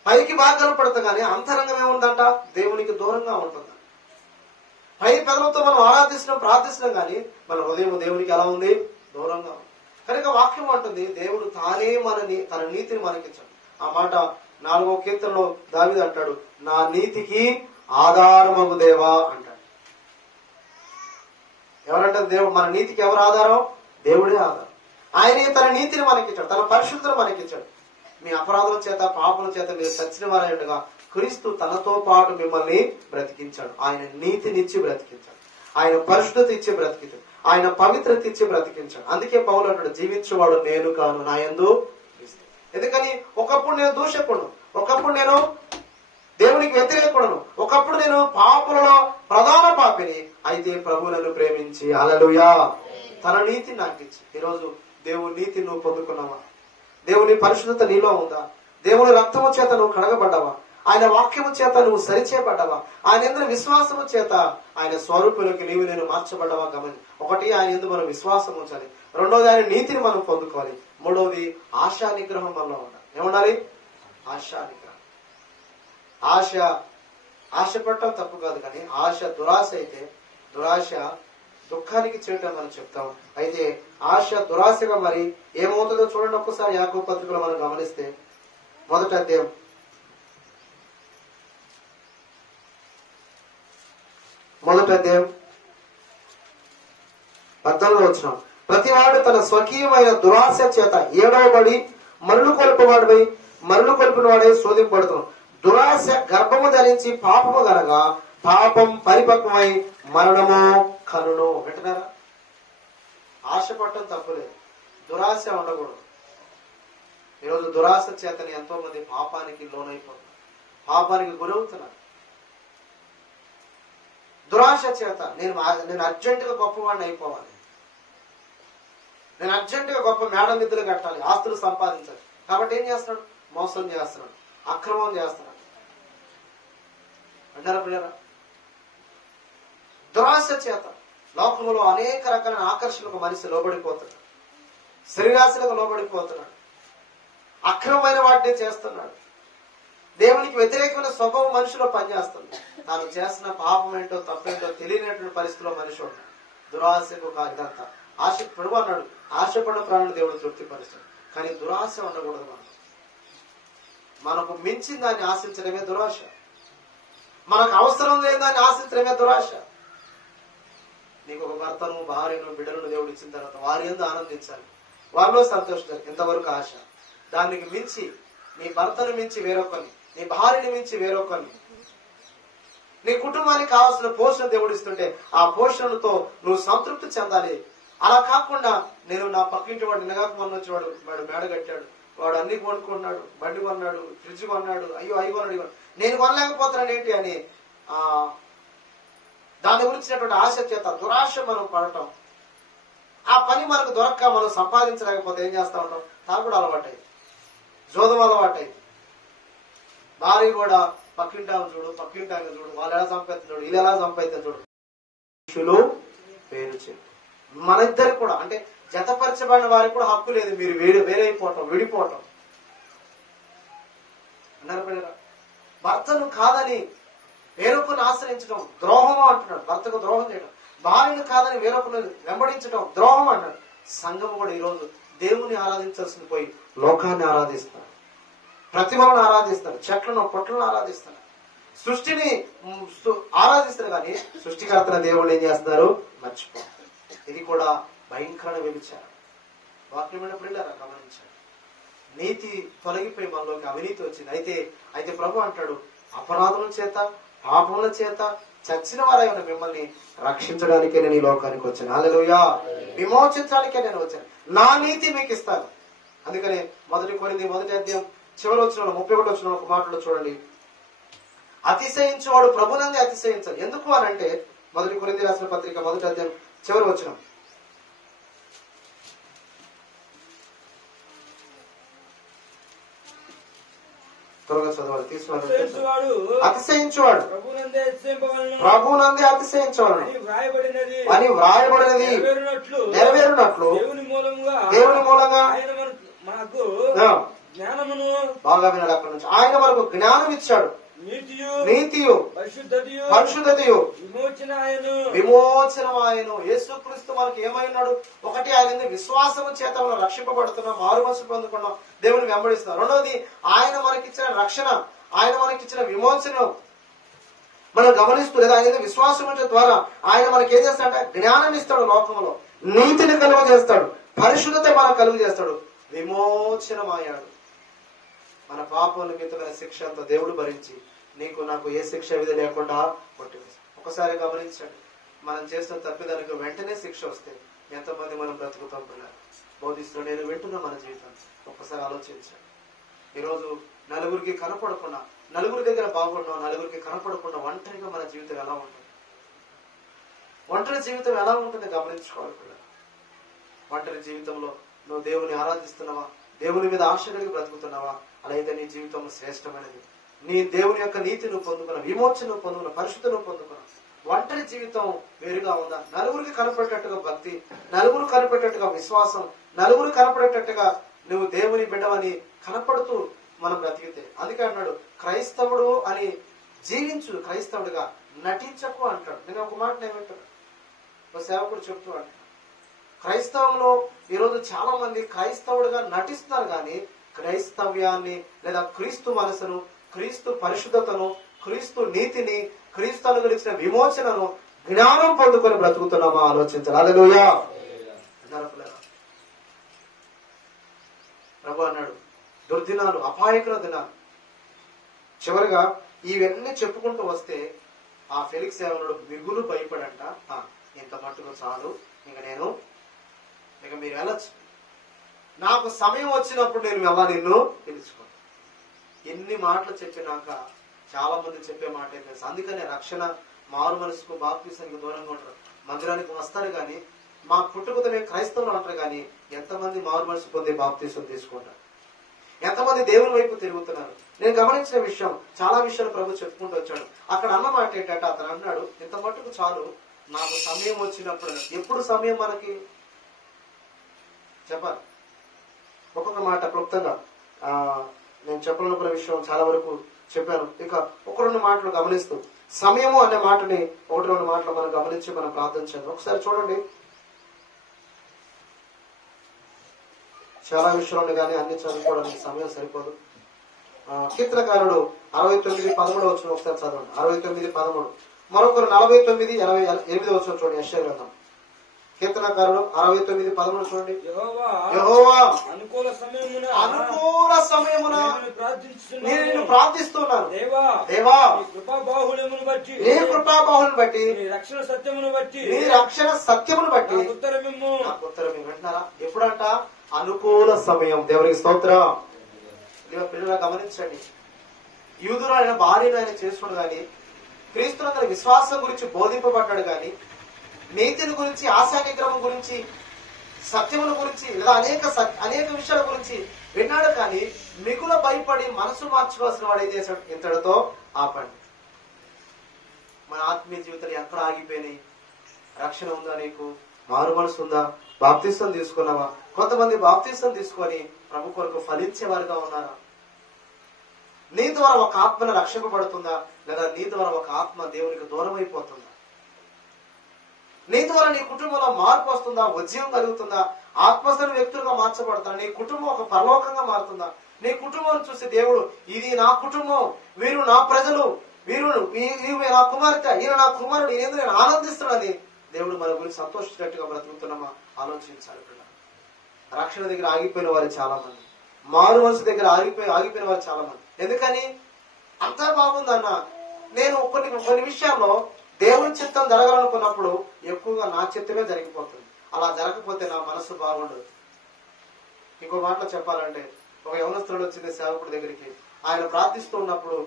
పైకి బాగా కనపడతాం, కానీ అంతరంగం ఏముందంట? దేవునికి దూరంగా ఉంటుంది. పై పెదలతో మనం ఆరాధిస్తున్నాం, ప్రార్థిస్తున్నాం, కానీ మన హృదయం దేవునికి ఎలా ఉంది? దూరంగా ఉంది. కనుక వాక్యం అంటుంది, దేవుడు తానే తన నీతిని మనకిచ్చాడు. ఆ మాట 4వ కీర్తనలో దావీదు అంటాడు, నా నీతికి ఆధారమగు దేవా అంటాడు. ఎవరంటారు? దేవుడు. మన నీతికి ఎవరు ఆధారం? దేవుడే ఆధారం. ఆయనే తన నీతిని మనకిచ్చాడు, తన పరిశుద్ధను మనకిచ్చాడు. మీ అపరాధం చేత, పాపల చేత మీరు చచ్చిన వారైనట్టుగా క్రీస్తు తనతో పాటు మిమ్మల్ని బ్రతికించాడు. ఆయన నీతినిచ్చి బ్రతికించాడు, ఆయన పరిశుద్ధత ఇచ్చి బ్రతికించాడు, ఆయన పవిత్రత ఇచ్చి బ్రతికించాడు. అందుకే పౌలు అంటాడు, జీవించేవాడు నేను కాను, నా యందు క్రీస్తు. ఎందుకని? ఒకప్పుడు నేను దూషకుడును, ఒకప్పుడు నేను దేవునికి వ్యతిరేకుడును, ఒకప్పుడు నేను పాపులలో ప్రధాన పాపిని. అయితే ప్రభు నన్ను ప్రేమించి, హల్లెలూయా, తన నీతిని నాకు ఇచ్చి. ఈరోజు దేవుని నీతిని నువ్వు పొందుకున్నావా? దేవుని పరిశుద్ధత నీలో ఉందా? దేవుని రక్తము చేత నువ్వు కడగబడ్డావా? ఆయన వాక్యము చేత నువ్వు సరిచేయబడ్డావా? ఆయన ఎందు విశ్వాసము చేత ఆయన స్వరూపులోకి నీవు నేను మార్చబడ్డావా? గమని. ఒకటి, ఆయన ఎందు మనం విశ్వాసం ఉంచాలి. రెండోది, ఆయన నీతిని మనం పొందుకోవాలి. మూడవది, ఆశా నిగ్రహం మనలో ఉండాలి. ఏముండాలి? ఆశా నిగ్రహం. ఆశపడటం తప్పు కాదు, కానీ ఆశ దురాశ అయితే, దురాశ దుఃఖానికి చేయటం మనం చెప్తాం. అయితే ఆశ దురాశగా మరి ఏమవుతుందో చూడండి. ఒక్కసారి యాకోబు పత్రికలో మనం గమనిస్తే, మొదటి అధ్యాయం 14వ వచనం, ప్రతివాడు తన స్వకీయమైన దురాశ చేత ఏడవబడి మరలు కొల్పవాడిపై మరలు కొల్పిన వాడే శోధింపబడుతున్నాం. దురాశ గర్భము ధరించి పాపము గనగా పాపం పరిపక్వమై మరణము కనును. వింటున్నారా? ఆశ పట్టడం తప్పులేదు, దురాశ ఉండకూడదు. ఈరోజు దురాశ చేతని ఎంతో మంది పాపానికి లోనైపోతున్నారు, పాపానికి గురవుతున్నారు. దురాశ చేత నేను అర్జెంటుగా గొప్పవాడిని అయిపోవాలి, నేను అర్జెంటుగా గొప్ప మేడ మిద్దులు కట్టాలి, ఆస్తులు సంపాదించాలి. కాబట్టి ఏం చేస్తున్నాడు? మోసం చేస్తున్నాడు, అక్రమం చేస్తున్నాడు. అంటారా పిల్లరా? దురాశ చేత లోకంలో అనేక రకాలైన ఆకర్షణలకు మనిషి లోబడిపోతున్నాడు, శరీరాశలకు లోబడిపోతున్నాడు, అక్రమమైన వాటిని చేస్తున్నాడు. దేవునికి వ్యతిరేకమైన స్వభావం మనిషిలో పనిచేస్తుంది. తాను చేసిన పాపం ఏంటో తప్పేంటో తెలియనటువంటి పరిస్థితిలో మనిషి ఉంటాడు. దురాశకు ఇదంతా ఆశ పొడుగు అన్నాడు, ఆశపడిన ప్రాణులు దేవుడు తృప్తిపరుస్తాడు. కానీ దురాశ ఉండకూడదు. మనకు మించిన దాన్ని ఆశించడమే దురాశ. మనకు అవసరం లేని దాన్ని ఆశించడమే దురాశ. నీకు ఒక భర్తను, భార్యను, బిడ్డలను దేవుడు ఇచ్చిన తర్వాత వారి యందు ఆనందించాలి, వారిలో సంతోషించాలి. ఎంతవరకు ఆశ. దానికి మించి నీ భర్తను మించి వేరొకరిని, నీ భార్యని మించి వేరొకరిని, నీ కుటుంబానికి కావాల్సిన పోషణ దేవుడు ఇస్తుంటే ఆ పోషణతో నువ్వు సంతృప్తి చెందాలి. అలా కాకుండా నేను నా పక్కింటి వాడు నిన్నగాక మొన్న వచ్చేవాడు, వాడు మేడ కట్టాడు, వాడు అన్ని కొనుక్కున్నాడు, బండి కొన్నాడు, ఫ్రిడ్జ్ కొన్నాడు, అయ్యో అవి కొన్నాడు, నేను కొనలేకపోతున్నాను ఏంటి అని దాని గురించినటువంటి ఆశ చేత దురాశ మనం పడటం, ఆ పని మనకు దొరక్క మనం సంపాదించలేకపోతే ఏం చేస్తా ఉంటాం? తాగుడు అలవాటై, జోదం అలవాటై, భార్య కూడా పక్కింటాను చూడు, పక్కింటాను చూడు, వాళ్ళు ఎలా సంపాదించాడు చూడు, వీళ్ళు ఎలా సంపాదించాడు చూడు. మనుషులు పేరు చెప్పు. మన ఇద్దరు కూడా అంటే జతపరచబడిన వారికి కూడా హక్కు లేదు మీరు వేరైపోవటం, విడిపోవటం. అన్నారు భర్తను కాదని వేరొకరిని ఆశ్రయించడం ద్రోహము అంటున్నాడు. భర్తకు ద్రోహం చేయడం. భార్యను కాదని వేరొకరిని వెంబడించడం ద్రోహం అన్నాడు. సంఘం కూడా ఈరోజు దేవుని ఆరాధించాల్సింది పోయి లోకాన్ని ఆరాధిస్తారు, ప్రతిమలను ఆరాధిస్తారు, చెట్లను పొట్లను ఆరాధిస్తారు, సృష్టిని ఆరాధిస్తారు. కానీ సృష్టికర్తన దేవుడు ఏం చేస్తున్నారు? మర్చిపోతారు. ఇది కూడా భయంకరమైన వ్యభిచారం. వాక్యం విన్నప్పుడేలా గమనించాడు. నీతి తొలగిపోయి మనలోకి అవినీతి వచ్చింది. అయితే ప్రభు అంటాడు, అపరాధముల చేత పాపముల చేత చచ్చిన వారైన మిమ్మల్ని రక్షించడానికే నేను ఈ లోకానికి వచ్చాను. హల్లెలూయా. విమోచించడానికే నేను వచ్చాను. నా నీతి మీకు ఇస్తాను. అందుకనే 1 కొరింథీ 1వ అధ్యాయం చివరి వచనంలో 31వ వచనంలో ఒక మాటలో చూడండి, అతిశయించువాడు ప్రభునందే అతిశయించాలి. ఎందుకు అని అంటే 1 కొరింథీ రాసిన పత్రిక 1వ అధ్యాయం చివరి వచనం, త్వరగా చదవాలి, తీసుకున్నాడు. అతిశయించువాడు ప్రభునందే అతిశయించవలను అని వ్రాయబడినది నెరవేరునట్లు దేవుని మూలంగా బాగా వినాడు. అక్కడి నుంచి ఆయన మనకు జ్ఞానం ఇచ్చాడు, నీతియు పరిశుద్ధతయు విమోచనమాయను. యేసుక్రీస్తు మనకి ఏమైనాడు? ఒకటి, ఆయన విశ్వాసము చేత మనం రక్షింపబడుతున్నాం, మారు మనసు పొందుకున్నాం, దేవుని వెంబడిస్తున్నాం. రెండవది, ఆయన మనకిచ్చిన రక్షణ, ఆయన మనకిచ్చిన విమోచనం మనం గమనిస్తూ లేదా ఆయన విశ్వాసం ద్వారా ఆయన మనకి ఏం చేస్తాడంటే జ్ఞానం ఇస్తాడు, లోకంలో నీతిని కలుగు చేస్తాడు, పరిశుద్ధత మనం కలుగు చేస్తాడు, విమోచనమాయాడు. మన పాపం నిమిత్తమైన శిక్ష అంతా దేవుడు భరించి నీకు నాకు ఏ శిక్ష విధి లేకుండా కొట్టివేస్తాడు. ఒకసారి గమనించండి, మనం చేసిన తప్పిదానికి వెంటనే శిక్ష వస్తే ఎంతమంది మనం బ్రతుకుతాం పిల్లలు బోధిస్తూ నేను వింటున్నా మన జీవితం. ఒక్కసారి ఆలోచించండి. ఈరోజు నలుగురికి కనపడకుండా, నలుగురి దగ్గర బాగున్నాం, నలుగురికి కనపడకుండా ఒంటరిగా మన జీవితం ఎలా ఉంటుంది? ఒంటరి జీవితం ఎలా ఉంటుంది గమనించుకోవాలి పిల్లలు. ఒంటరి జీవితంలో నువ్వు దేవుని ఆరాధిస్తున్నావా? దేవుని మీద ఆశ కలిగి బ్రతుకుతున్నావా? అలా అయితే నీ జీవితం శ్రేష్టమైనది. నీ దేవుని యొక్క నీతి నువ్వు పొందుకున్నావు, విమోచన నువ్వు పొందుకున్నావు, పరిశుద్ధ నువ్వు పొందుకున్నావు. ఒంటరి జీవితం వేరుగా ఉందా? నలుగురికి కనపడేటట్టుగా భక్తి, నలుగురు కనపడేటట్టుగా విశ్వాసం, నలుగురు కనపడేటట్టుగా నువ్వు దేవుని బిడ్డవని కనపడుతూ మనం బ్రతికితే, అందుకే అన్నాడు క్రైస్తవుడు అని జీవించు, క్రైస్తవుడిగా నటించకు అంటాడు. నేను ఒక మాట ఏమంటాడు, ఒక సేవకుడు చెప్తూ అంటాడు, క్రైస్తవంలో ఈరోజు చాలా మంది క్రైస్తవుడిగా నటిస్తున్నారు కానీ క్రైస్తవ్యాన్ని లేదా క్రీస్తు మనసును, క్రీస్తు పరిశుద్ధతను, క్రీస్తు నీతిని, క్రీస్తు అనుగ్రహించిన విమోచనను, జ్ఞానం పొందుకొని బ్రతుకుతున్నామా ఆలోచించాలి. హల్లెలూయా. ప్రభు అన్నాడు దుర్దినాలు, అపాయకర దినాలు. చివరిగా ఇవన్నీ చెప్పుకుంటూ వస్తే ఆ ఫెలిక్స్ ఏమన్నాడు, మిగులు భయపడంట, ఇంత మట్టుకు చాలు, ఇక మీరు వెళ్ళచ్చు, నాకు సమయం వచ్చినప్పుడు నేను నిన్ను తెలుసుకో. ఎన్ని మాటలు చెప్పినాక చాలా మంది చెప్పే మాట ఏం తెలుసు? అందుకనే రక్షణ, మారు మనసుకు, బాప్తిసానికి దూరంగా ఉంటారు. మందిరానికి వస్తారు కానీ మా పుట్టుకతోనే క్రైస్తవులు అంటారు కానీ ఎంతమంది మారు మనసు పొంది బాప్తిసం తీసుకుంటారు? ఎంతమంది దేవుని వైపు తిరుగుతున్నారు? నేను గమనించిన విషయం, చాలా విషయాలు ప్రభు చెప్పుకుంటూ వచ్చాడు. అక్కడ అన్న మాట ఏంటంటే, అతను అన్నాడు ఇంత మట్టుకు చాలు, నాకు సమయం వచ్చినప్పుడు. ఎప్పుడు సమయం మనకి చెప్పాలి? ఒక్కొక్క మాట క్లుప్తంగా నేను చెప్పాలనుకున్న విషయం చాలా వరకు చెప్పాను. ఇక ఒక రెండు మాటలు గమనిస్తూ సమయము అనే మాటని ఒకటి రెండు మాటలు మనం గమనించి మనం ప్రార్థించాలి. ఒకసారి చూడండి, చాలా విషయాలు కానీ అన్ని చదువుకోవడానికి సమయం సరిపోదు. కీర్తనకారుడు 69:13 వచ్చిన ఒకసారి చదవండి. 69:13. మరొకరు 49:8 వచ్చిన చూడండి. యెషయా గ్రంథం కీర్తనకారుడు 69:13 చూడండి. యెహోవా అనుకూల సమయమున నేను నిన్ను ప్రార్థిస్తున్నాను. దేవా నీ కృపాబాహుళ్యమును బట్టి నీ రక్షణ సత్యమును బట్టి నాకు ఉత్తరమిమ్ము. వింటున్నారా? ఎప్పుడంట? అనుకూల సమయం. దేవునికి స్తోత్రం. పిల్లలు గమనించండి, యూదురాలైన భార్యను ఆయన చేసుకుని గాని, క్రీస్తునందరి విశ్వాసం గురించి బోధింపబడ్డాడు గాని, నీతిని గురించి, ఆశా నిగ్రహం గురించి, సత్యముల గురించి, లేదా అనేక విషయాల గురించి విన్నాడు. కానీ మిగుల భయపడి మనసు మార్చుకోవాల్సిన వాడు ఏం చేశాడు? ఇంతటితో ఆపండి. మన ఆత్మీయ జీవితాలు ఎక్కడ ఆగిపోయినాయి? రక్షణ ఉందా? నీకు మారు మనసు ఉందా? బాప్తిస్తం తీసుకున్నావా? కొంతమంది బాప్తిస్తం తీసుకొని ప్రభు కొరకు ఫలించే వారుగా ఉన్నారా? నీ ద్వారా ఒక ఆత్మను రక్షింపబడుతుందా, లేదా నీ ద్వారా ఒక ఆత్మ దేవునికి దూరం అయిపోతుందా? నీ ద్వారా నీ కుటుంబంలో మార్పు వస్తుందా? ఉద్యమం కలుగుతుందా? ఆత్మస్థుల వ్యక్తులుగా మార్చబడతా? నీ కుటుంబం ఒక పరలోకంగా మారుతుందా? నీ కుటుంబం చూసి దేవుడు, ఇది నా కుటుంబం, వీరు నా ప్రజలు, ఈమె నా కుమార్తె, ఈయన నా కుమారుడు, ఈయన నేను ఆనందిస్తున్నానని దేవుడు మన గురించి సంతోషించినట్టుగా బ్రతుకుతున్నామా? ఆలోచించాలి. రక్షణ దగ్గర ఆగిపోయిన వారు చాలా మంది, మారు మనసు దగ్గర ఆగిపోయిన వారు చాలా మంది. ఎందుకని? అంతా బాగుందన్న, నేను కొన్ని విషయాల్లో దేవుని చిత్తం జరగాలనుకున్నప్పుడు ఎక్కువగా నా చిత్తమే జరిగిపోతుంది. అలా జరగకపోతే నా మనసు బాగుండదు. ఇంకో మాటలో చెప్పాలంటే, ఒక యవనస్తుడు వచ్చింది సేవకుడి దగ్గరికి. ఆయన ప్రార్థిస్తూ ఉన్నప్పుడు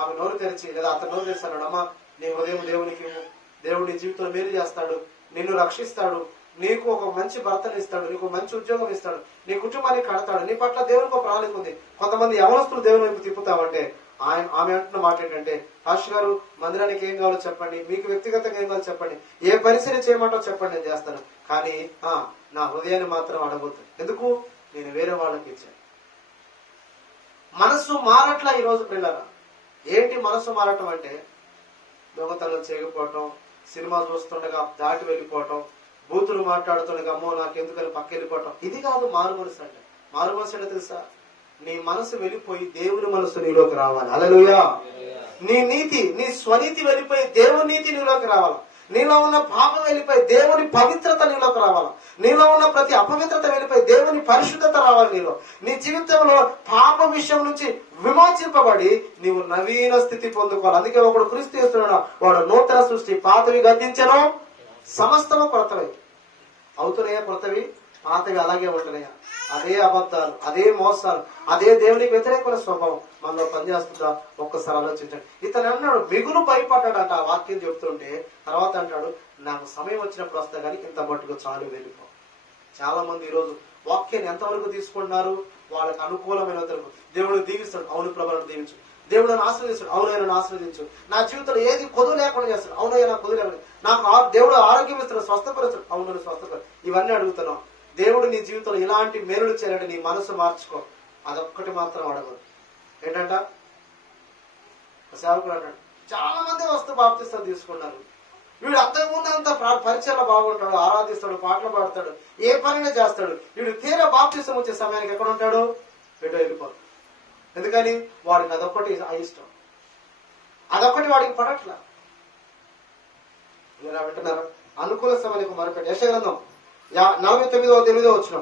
ఆమె నోరు తెరిచి, లేదా అతను నోరు తెరిచి అన్నాడు, అమ్మా నీ హృదయం దేవునికి, దేవుడు నీ జీవితంలో మేలు చేస్తాడు, నిన్ను రక్షిస్తాడు, నీకు ఒక మంచి భర్తను ఇస్తాడు, నీకు మంచి ఉద్యోగం ఇస్తాడు, నీ కుటుంబాన్ని కడతాడు, నీ పట్ల దేవునికి ఒక ప్రణాళిక ఉంది. కొంతమంది యవనస్తులు దేవుని వైపు తిప్పుతామంటే ఆమె అంటున్న మాట ఏంటంటే, పాస్టర్ గారు మందిరానికి ఏం కావాలో చెప్పండి, మీకు వ్యక్తిగతంగా ఏం కావాలో చెప్పండి, ఏ పరిచయం చేయమంటో చెప్పండి, నేను చేస్తాను, కానీ నా హృదయాన్ని మాత్రం అడగొద్దు. ఎందుకు? నేను వేరే వాళ్ళకి ఇచ్చాను. మనస్సు మారట్లా ఈరోజు పిల్లరా. ఏంటి మనస్సు మారటం అంటే? దొంగతనం చేయకపోవటం, సినిమా చూస్తుండగా దాటి వెళ్ళిపోవటం, బూతులు మాట్లాడుతుండగా అమ్మో నాకెందుకని పక్క వెళ్ళిపోవటం. ఇది కాదు మారు మనసు అంటే. మారు మనసు అంటే తెలుసా? నీ మనసు వెళ్ళిపోయి దేవుని మనసు నీలోకి రావాలి. హల్లెలూయా. నీ స్వనీతి వెళ్ళిపోయి దేవుని నీతి నీలోకి రావాలి. నీలో ఉన్న పాపం వెళ్ళిపోయి దేవుని పవిత్రత నీలోకి రావాలి. నీలో ఉన్న ప్రతి అపవిత్రత వెళ్ళిపోయి దేవుని పరిశుద్ధత రావాలి నీలో. నీ జీవితంలో పాప విషయం నుంచి విమోచింపబడి నీవు నవీన స్థితి పొందుకోవాలి. అందుకే ఒకడు క్రీస్తు యేసునందు వాడు నూతన సృష్టి, పాతవి గతించెను, సమస్తము కొత్తవి అవుతున్నాయా? కొత్తవి పాతవి అలాగే ఉంటున్నాయా? అదే అబద్ధాలు, అదే మోసాలు, అదే దేవునికి వ్యతిరేకమైన స్వభావం మనలో పనిచేస్తుందా? ఒక్కసారి ఆలోచించండి. ఇతను అన్నాడు, మిగులు భయపడ్డాడంట. ఆ వాక్యం చెప్తుంటే తర్వాత అంటాడు, నాకు సమయం వచ్చినప్పుడు వస్తా కానీ ఇంత మట్టుకు చాలు, వెళ్ళిపో. చాలా మంది ఈరోజు వాక్యాన్ని ఎంతవరకు తీసుకుంటున్నారు? వాళ్ళకి అనుకూలమైన వరకు. దేవుడు దీవిస్తాడు, అవును ప్రభావం దీవించు. దేవుడు నన్ను ఆశ్రదిస్తాడు, అవునైనా ఆశ్రదించు. నా జీవితంలో ఏది కొదువు లేకుండా చేస్తాడు, అవునయ్యా నాకు కొదువు లేకుండా. నాకు దేవుడు ఆరోగ్యం ఇస్తాడు, స్వస్థపరుస్తాడు, అవును స్వస్థపరు. ఇవన్నీ అడుగుతున్నావు. దేవుడు నీ జీవితంలో ఇలాంటి మేలులు చేయాలంటే నీ మనసు మార్చుకో. అదొక్కటి మాత్రం అడగదు. ఏంటంట? సేవకుడు అంటాడు, చాలా మంది వస్తూ బాప్తిస్తం తీసుకున్నారు, వీడు అంతకుముందు అంత పరిచయలో బాగుంటాడు, ఆరాధిస్తాడు, పాటలు పాడతాడు, ఏ పనినే చేస్తాడు, వీడు తీరా బాప్తిస్తం వచ్చే సమయానికి ఎక్కడ ఉంటాడు? వీడు వెళ్ళిపోతాడు. ఎందుకని? వాడికి అదొక్కటి అయిష్టం, అదొక్కటి వాడికి పడట్లా. ఇలా వింటున్నారు. అనుకూల సమయానికి మరొకటి. యెషయా గ్రంథం 49:8 వచ్చిన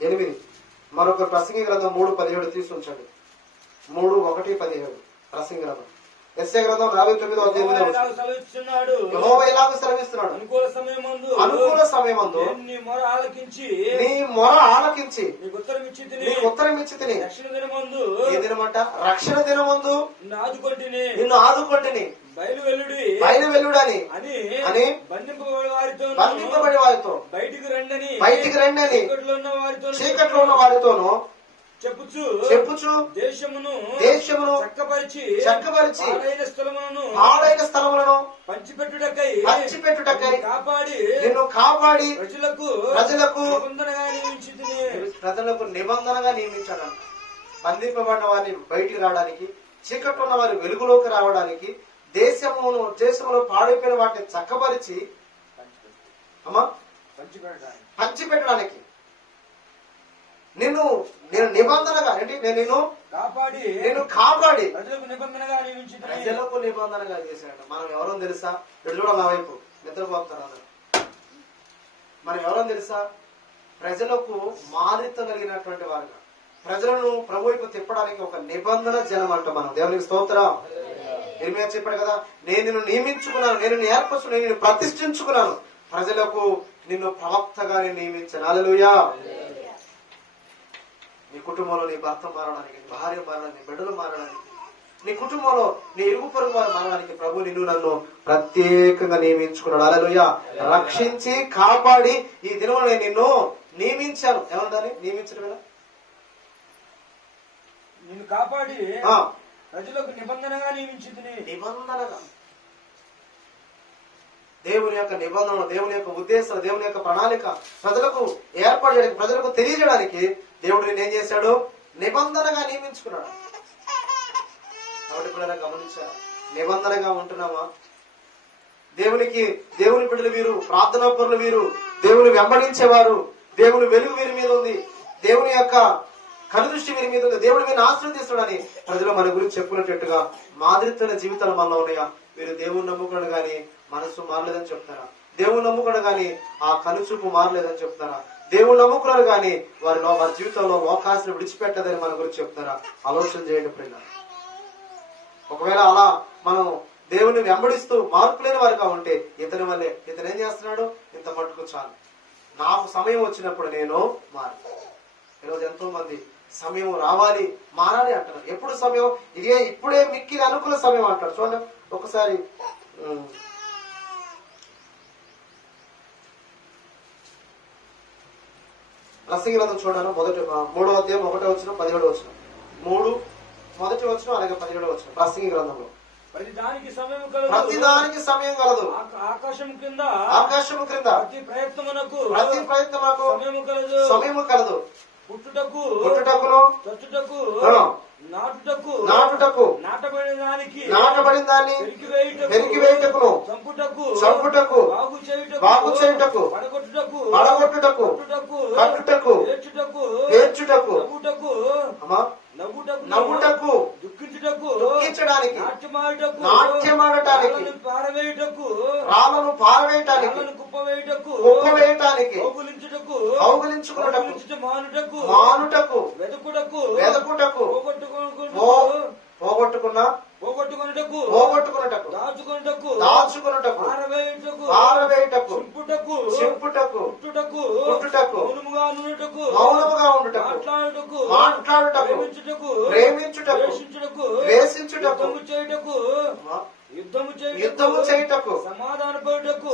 8. మరొక ప్రసంగి గ్రంథం 3:17 తీసుకుంచండి. 3:1-17 ప్రసంగి గ్రంథం. యెషయా గ్రంథం 49:8 యెహోవా ఇలాగ సెలవిస్తున్నాడు, అనుకూల సమయమందు నీ మొర ఆలకించి నీకు ఉత్తరం ఇచ్చి తిని. ఏ దినమంట? రక్షణ దినమందు నిన్ను ఆదుకొంటిని, బయలువెల్లుడని అని బంధింపబడి వారితో బయటికి రండి అని చీకట్లో ఉన్న వారితోను చెప్పుచు దేశమును చక్కపరిచి పాడైన స్థలములను పంచిపెట్టుటకై నిన్ను కాపాడి ప్రజలకు నిబంధనగా నియమించాడు. బంధింపబడిన వారిని బయటికి రావడానికి, చీకట్లో ఉన్న వారి వెలుగులోకి రావడానికి, దేశంలో పాడైపోయిన వాటిని చక్కపరిచి పంచిపెట్టడానికి నేను నిబంధనగా నిన్ను కాపాడి ప్రజలకు నిబంధనగా చేశాడు. మనం ఎవరో తెలుసా? ఇటు చూడ నా వైపు నిద్రపోతారు అందరూ. మనం ఎవరో తెలుసా? ప్రజలకు మాదిరితో కలిగినటువంటి వారుగా, ప్రజలను ప్రభు వైపు తిప్పడానికి ఒక నిబంధన జనం అంట మనం. దేవునికి స్తోత్రం. ఇర్మియా చెప్పాడు కదా, నేను నిన్ను నియమించుకున్నాను, నేను ఏర్పరచుకున్నాను, నేను ప్రతిష్ఠించుకున్నాను, ప్రజలకు నిన్ను ప్రవక్తగా నేను నియమించాను. హల్లెలూయా. నీ కుటుంబంలో నీ భర్త మారడానికి, నీ భార్య మారడానికి, నీ బిడ్డలు మారడానికి, నీ కుటుంబంలో నీ ఇరుగు పొరుగు వారు మారడానికి ప్రభు నిన్ను నన్ను ప్రత్యేకంగా నియమించుకున్నాడు. హల్లెలూయా. రక్షించి కాపాడి ఈ దినం నేను నిన్ను నియమించాను. ఏమంటారు? నియమించడం కదా, నిన్ను కాపాడి ప్రజలకు నిబంధనగా నియమించింది. నిబంధనగా దేవుని యొక్క నిబంధన, దేవుని యొక్క ఉద్దేశం, దేవుని యొక్క ప్రణాళిక ప్రజలకు ఏర్పడడానికి, ప్రజలకు తెలియజేయడానికి దేవుడు నేనేం చేశాడు? నిబంధనగా నియమించుకున్నాడు. కాబట్టి ఇప్పుడు గమనించారు, నిబంధనగా ఉంటున్నామా? దేవుని బిడ్డలు వీరు, ప్రార్థనా పరులు వీరు, దేవుని వెంబడించేవారు, దేవుని వెలుగు వీరి మీద ఉంది, దేవుని యొక్క కనుదృష్టి వీరి మీద ఉంది, దేవుడి మీద ఆశ్రదిస్తాడని ప్రజలు మన గురించి చెప్పుకునేటట్టుగా మాదిరితన జీవితాలు మనలో ఉన్నాయా? వీరు దేవుని నమ్ముకున్నాడు గాని మనసు మారలేదని చెప్తారా? దేవుని నమ్ముకున్నాడు గాని ఆ కనుచూపు మారలేదని చెప్తారా? దేవుని నమ్ముకున్నారు గాని వారి జీవితంలో లోకాశను విడిచిపెట్టదని మన గురించి చెప్తారా? ఆలోచన చేయండి ప్రియులారా. ఒకవేళ అలా మనం దేవుని వెంబడిస్తూ మార్పు లేని వారిగా ఉంటే ఇతని వల్లే, ఇతను ఏం చేస్తున్నాడు? ఇంత మట్టుకు చాలు, నాకు సమయం వచ్చినప్పుడు నేను మారు. ఈరోజు ఎంతో మంది సమయం రావాలి, మారాలి అంటారు. ఎప్పుడు సమయం? ఇప్పుడే మిక్కిలి అనుకూల సమయం అంటారు. చూడండి ఒకసారి ప్రసంగి గ్రంథం చూడాలి. 3వ అధ్యాయం 1వ వచనం 17వ వచనం, 3 మొదటి వచనం అలాగే 17వ వచనం. ప్రసంగి గ్రంథంలో ప్రతిదానికి సమయం కలదు, ఆకాశము క్రింద ప్రతి ప్రయత్నమునకు సమయము కలదు. పుట్టుటకును నాటుటకు నాటబడిన దాన్ని పెరికివేయుటకును చంపుటకు బాగు చేయుటకు పడగొట్టుటకు కట్టుటకు పేర్చుటకు నవ్వుటకు దుఃఖించడానికి నాట్యమాడటానికి రాళ్ళను పారవేయటానికి కుప్పవేయటానికి కౌగిలించుకున్నటకు మానుటకు వెదకుటకు పోగొట్టుకున్నటకు దాచుకున్నటకు పారవేయుటకు చింపుటకు పుట్టుటకు మౌనముగా ఉండుటకు మాట్లాడుటకు ప్రేమించుటకు ద్వేషించుటకు యుద్ధము చేయుటకు సమాధానపడుటకు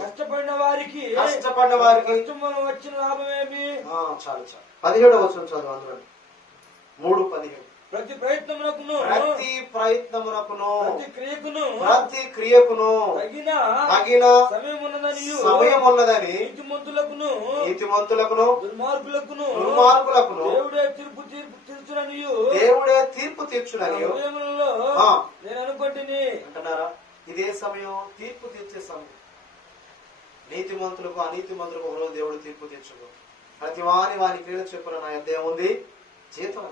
కష్టపడిన వారికి వచ్చిన లాభమేమి? చాలు 17వ వచనం చదువు. అందులో 3:15 ప్రతి ప్రయత్నమునకును ప్రతి క్రియకును తగిన సమయం ఉన్నదని నీతిమంతులకును దుర్మార్గులకును దేవుడే తీర్పు తీర్చునని నేను అనుకుంటుని అంటున్నారా? ఇదే సమయం తీర్పు తీర్చే సమయం. నీతిమంతులకు అనీతిమంతులకు ఒకరోజు దేవుడు తీర్పు తీర్చుకో. ప్రతి వాని క్రియలు చెప్పున నా యొద్ద ఏముంది? జీతం.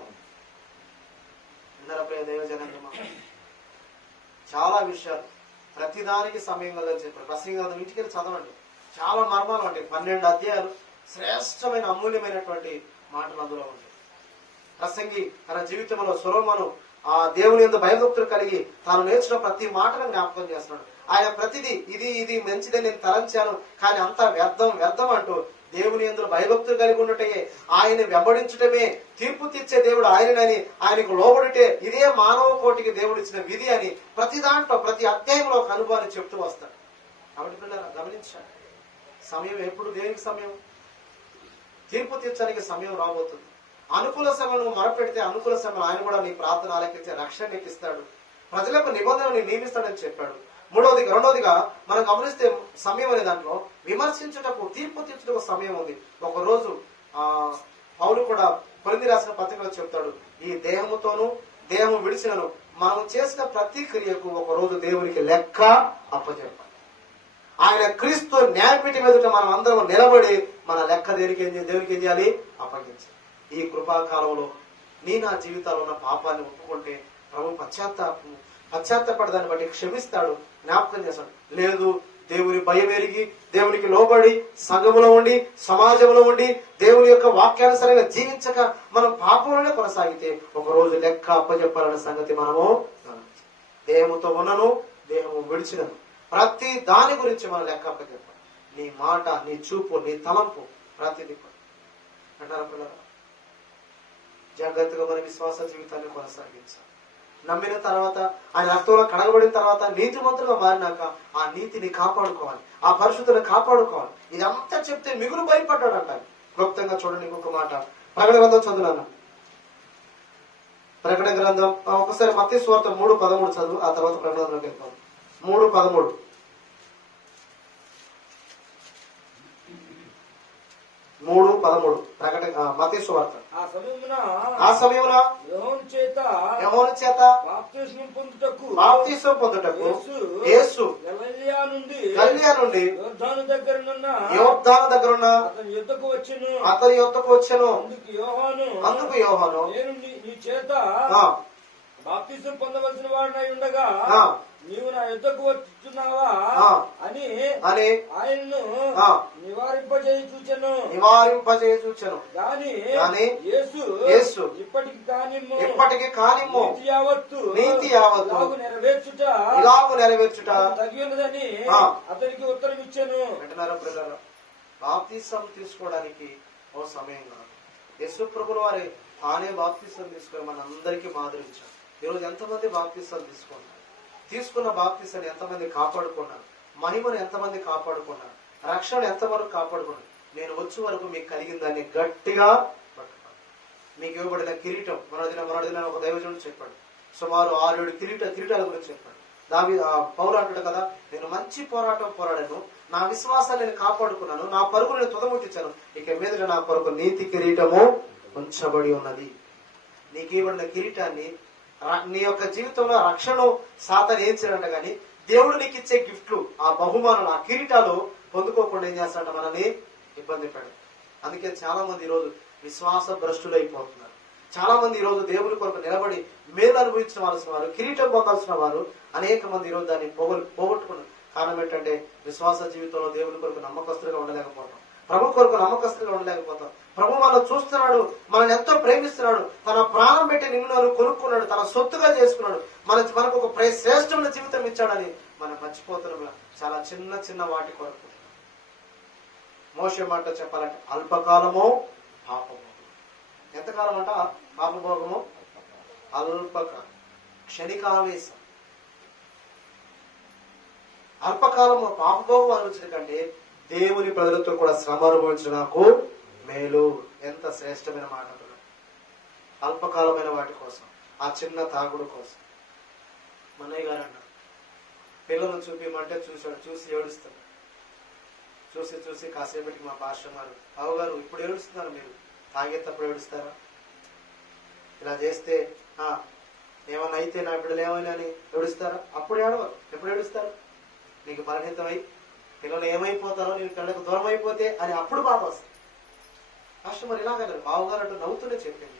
దైవజనంగా చాలా విషయాలు ప్రతిదానికి సమయం కలని చెప్పారు. ప్రసంగి గ్రంథం ఇంటికి వెళ్ళి చదవండి, చాలా మర్మాలు ఉంటాయి. 12 అధ్యాయాలు శ్రేష్టమైన అమూల్యమైనటువంటి మాటలు అందులో ఉంటాయి. ప్రసంగి తన జీవితంలో సొలొమోను ఆ దేవుని యందు భయభక్తులు కలిగి తాను నేర్చుకున్న ప్రతి మాటను జ్ఞాపకం చేస్తున్నాడు. ఆయన ప్రతిదీ ఇది మంచిదని నేను తలంచాను, కానీ అంతా వ్యర్థం అంటూ దేవుని యందు భయభక్తులు కలిగి ఉండటే, ఆయన వెంబడించటమే తీర్పు తీర్చే దేవుడు ఆయనని, ఆయనకు లోబడితే ఇదే మానవ కోటికి దేవుడు ఇచ్చిన విధి అని ప్రతి దాంట్లో ప్రతి అధ్యాయంలో ఒక అనుభవాన్ని చెప్తూ వస్తాడు. కాబట్టి పిల్లలు గమనించండి, సమయం ఎప్పుడు దేనికి సమయం? తీర్పు తీర్చడానికి సమయం రాబోతుంది. అనుకూల సమయంలో మొరపెడితే అనుకూల సమయంలో ఆయన కూడా నీ ప్రార్థన ఆలకించే రక్షణ నీకు ఇస్తాడు. ప్రజలకు నిబంధనలు నియమిస్తాడని చెప్పాడు. రెండోదిగా మనం గమనిస్తే సమయం అనే దాంట్లో విమర్శించుటకు, తీర్పు తీర్చుటకు సమయం ఉంది. ఒక రోజు పౌలు కూడా కొరింథీ రాసిన పత్రికలో చెప్తాడు, ఈ దేహముతోనూ దేహము విడిచినను మనం చేసిన ప్రతి క్రియకు ఒక రోజు దేవునికి లెక్క అప్పచెప్పాలి. ఆయన క్రీస్తు న్యాయపీఠం ఎదుట మనం అందరం నిలబడి మన లెక్క దేవునికి ఏం చేయాలి? అప్పగించాలి. ఈ కృపాకాలంలో నా జీవితాల్లో ఉన్న పాపాన్ని ఒప్పుకుంటే ప్రభు పశ్చాత్తపడదాన్ని బట్టి క్షమిస్తాడు, జ్ఞాపకం చేస్తాడు. లేదు, దేవుని భయం ఎరిగి దేవునికి లోబడి సంఘములో ఉండి సమాజంలో ఉండి దేవుని యొక్క వాక్యానుసారంగా జీవించక మనం పాపంలోనే కొనసాగితే ఒక రోజు లెక్క అప్పచెప్పాలనే సంగతి మనము దేహముతో ఉన్నను దేహము విడిచినను ప్రతి దాని గురించి మనం లెక్క అప్పచెప్పాలి. నీ మాట, నీ చూపు, నీ తలంపు ప్రతిదీ అంటారా పిల్లరా? జాగ్రత్తగా మన విశ్వాస జీవితాన్ని కొనసాగించాలి. నమ్మిన తర్వాత ఆయన రక్తంలో కడగబడిన తర్వాత నీతిమంతులుగా మారినాక ఆ నీతిని కాపాడుకోవాలి, ఆ పరిశుద్ధిని కాపాడుకోవాలి. ఇదంతా చెప్తే మిగులు భయపడ్డాడు అంటారు. క్లుప్తంగా చూడండి ఇంకొక మాట. ప్రకటన గ్రంథం చదువున్నాను. ప్రకటన గ్రంథం ఒకసారి మత్తయి సువార్త 3:13 చదువు, ఆ తర్వాత ప్రకటన గ్రంథంలోకి వెళ్తాం. 3:13 ప్రకటన మత్తయి సువార్త. ఆ సమయమున యెహోవా చేత బాప్తిసం పొందుటకు యేసు గలిలయ నుండి యోర్దాను దగ్గరున్న అతని యొద్దకు వచ్చెను. అందుకు యోహాను నీ చేత బాప్తిసం పొందవలసిన వాడినై ఉండగా నీవు నా యుద్ధకు వచ్చున్నావా అని ఆయన్ను నివారింపజేయి చూచెను. గాని యేసు ఇప్పటికి కానిమ్ము నీతి యావత్తు ఇలాగు నెరవేర్చుట తగి ఉన్నదని అతనికి ఉత్తరం ఇచ్చాను. బాప్తిసం తీసుకోవడానికి ఓ సమయం కాదు. యేసు ప్రభుల వారి తానే బాప్తిసం తీసుకొని మన అందరికీ మాదిరించారు. ఈరోజు ఎంతమంది బాప్తిసాలు తీసుకున్న బాప్తిసాన్ని ఎంతమంది కాపాడుకున్నారు? మహిమను ఎంతమంది కాపాడుకున్నారు? రక్షణ ఎంతవరకు కాపాడుకున్నారు? నేను వచ్చే వరకు మీకు కలిగిన దాన్ని గట్టిగా పట్టుకోండి. మీకు ఇవ్వబడిన కిరీటం మొన్నటిదిన ఒక దైవజనుడు చెప్పాడు. సుమారు 6-7 కిరీటాల గురించి చెప్పాడు. పౌలు అంటాడు కదా, నేను మంచి పోరాటం పోరాడాను, నా విశ్వాసాన్ని నేను కాపాడుకున్నాను, నా పరుగును నేను తుదముట్టించాను, ఇక మీద నా కొరకు నీతి కిరీటము ఉంచబడి ఉన్నది. నీకు ఇవ్వబడిన కిరీటాన్ని, నీ యొక్క జీవితంలో రక్షణ సాతాను ఏం చేయాలంట కానీ దేవుడు నీకు ఇచ్చే గిఫ్ట్లు, ఆ బహుమానులు, ఆ కిరీటాలు పొందుకోకుండా ఏం చేస్తాడంట? మనల్ని ఇబ్బంది పెడతాడు. అందుకే చాలా మంది ఈరోజు విశ్వాస భ్రష్టులు అయిపోతున్నారు. చాలా మంది ఈరోజు దేవుని కొరకు నిలబడి మేలు అనుభవించవలసిన వారు, కిరీటం పొందాల్సిన వారు అనేక మంది ఈరోజు దాన్ని పోగొట్టుకున్నారు. కారణం ఏంటంటే విశ్వాస జీవితంలో దేవుని కొరకు నమ్మకస్తులుగా ఉండలేకపోతాం, ప్రభు కొరకు నమ్మకస్తులుగా ఉండలేకపోతాం. ప్రభు మనం చూస్తున్నాడు, మనల్ని ఎంతో ప్రేమిస్తున్నాడు, తన ప్రాణం పెట్టి నిన్ను కొనుక్కున్నాడు, తన సొత్తుగా చేసుకున్నాడు, మనకు ఒక శ్రేష్టమైన జీవితం ఇచ్చాడని మనం మర్చిపోతున్నాం. చాలా చిన్న చిన్న వాటి కొరకు. మోషే మాట చెప్పాలంటే అల్పకాలము పాపము. ఎంతకాలం అంట పాపభోగము? అల్పకాలం, క్షణికావేశం. అల్పకాలము పాపభోగం అనుభవించడం కంటే దేవుని ప్రజలతో కూడా శ్రమ అనుభవించడం నాకు మేలు. ఎంత శ్రేష్టమైన మాట! అల్పకాలమైన వాటి కోసం, ఆ చిన్న తాగుడు కోసం. మన్నయ్య గారు అన్నారు, పిల్లలను చూపిమంటే చూసి ఏడుస్తున్నారు. చూసి కాసేపటికి మా పాస్టర్ గారు, బావగారు ఇప్పుడు ఏడుస్తున్నారు, మీరు తాగేటప్పుడు ఏడుస్తారా? ఇలా చేస్తే ఏమన్నా అయితే నా బిడ్డలు ఏమైనా అని ఏడుస్తారా? అప్పుడు ఏడవరు. ఎప్పుడు ఏడుస్తారు? నీకు బలహీనమై పిల్లలు ఏమైపోతారో, నేను కళ్ళకు దూరం అయిపోతే అని అప్పుడు బాధ వస్తుంది. పాస్టర్ మరి ఇలాగన్నారు, బావగారు అంటూ నవ్వుతూనే చెప్పింది,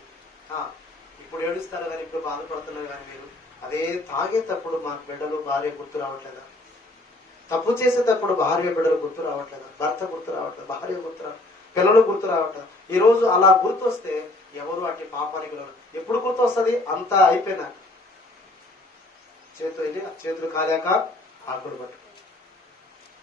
ఇప్పుడు ఏడుస్తారు కానీ ఇప్పుడు బాధపడుతున్నారు కానీ మీరు అదే తాగేటప్పుడు మా బిడ్డలు భార్య గుర్తు రావట్లేదా? తప్పు చేసేటప్పుడు భార్య బిడ్డలు గుర్తు రావట్లేదా? భర్త గుర్తు రావట్లేదు, భార్య గుర్తు పిల్లలు గుర్తు రావట్లేదు. ఈ రోజు అలా గుర్తు వస్తే ఎవరు అట్టి పాపానికి ఎప్పుడు గుర్తు వస్తుంది? అంతా అయిపోయినా చేతులు కాలేక ఆకులు పట్టు,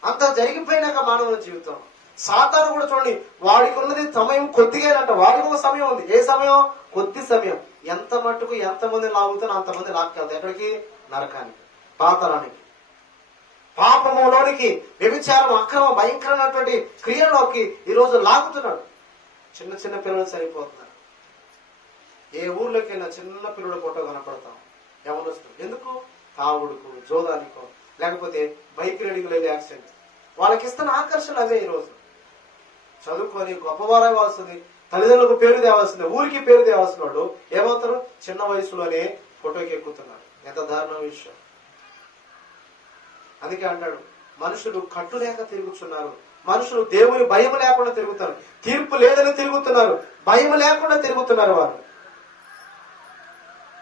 అంతా జరిగిపోయినాక మానవుల జీవితం. సాతాను కూడా చూడండి, వాడికి ఉన్నది సమయం కొద్దిగానంట. వాడికి ఒక సమయం ఉంది. ఏ సమయం? కొద్ది సమయం. ఎంత మట్టుకు ఎంతమంది లాగుతారో అంతమంది లాక్కెళ్తారు. ఎక్కడికి? నరకానికి, పాతాళానికి, పాపములోనికి, వ్యభిచారం, అక్రమం, భయంకరమైనటువంటి క్రియలోకి ఈ రోజు లాగుతున్నాడు. చిన్న చిన్న పిల్లలు సరిపోతున్నారు. ఏ ఊర్లోకి వెళ్ళినా చిన్న పిల్లల ఫోటో కనపడతాం. ఎవరొస్తారు ఎందుకు? తాగుడుకు, జోదానికో, లేకపోతే బైక్ రైడింగ్ వెళ్ళి యాక్సిడెంట్. వాళ్ళకి ఇస్తున్న ఆకర్షణ అవే. ఈరోజు చదువుకొని గొప్పవారు అవ్వాల్సింది, తల్లిదండ్రులకు పేరు తేవాల్సింది, ఊరికి పేరు తేవాల్సిన వాళ్ళు ఏమవుతారు? చిన్న వయసులోనే ఫోటోకి ఎక్కుతున్నారు. ఎంత దారుణ విషయం. అందుకే అంటాడు, మనుషులు కట్టు లేక తిరుగుతున్నారు, మనుషులు దేవుని భయం లేకుండా తిరుగుతారు. తీర్పు లేదని తిరుగుతున్నారు, భయం లేకుండా తిరుగుతున్నారు.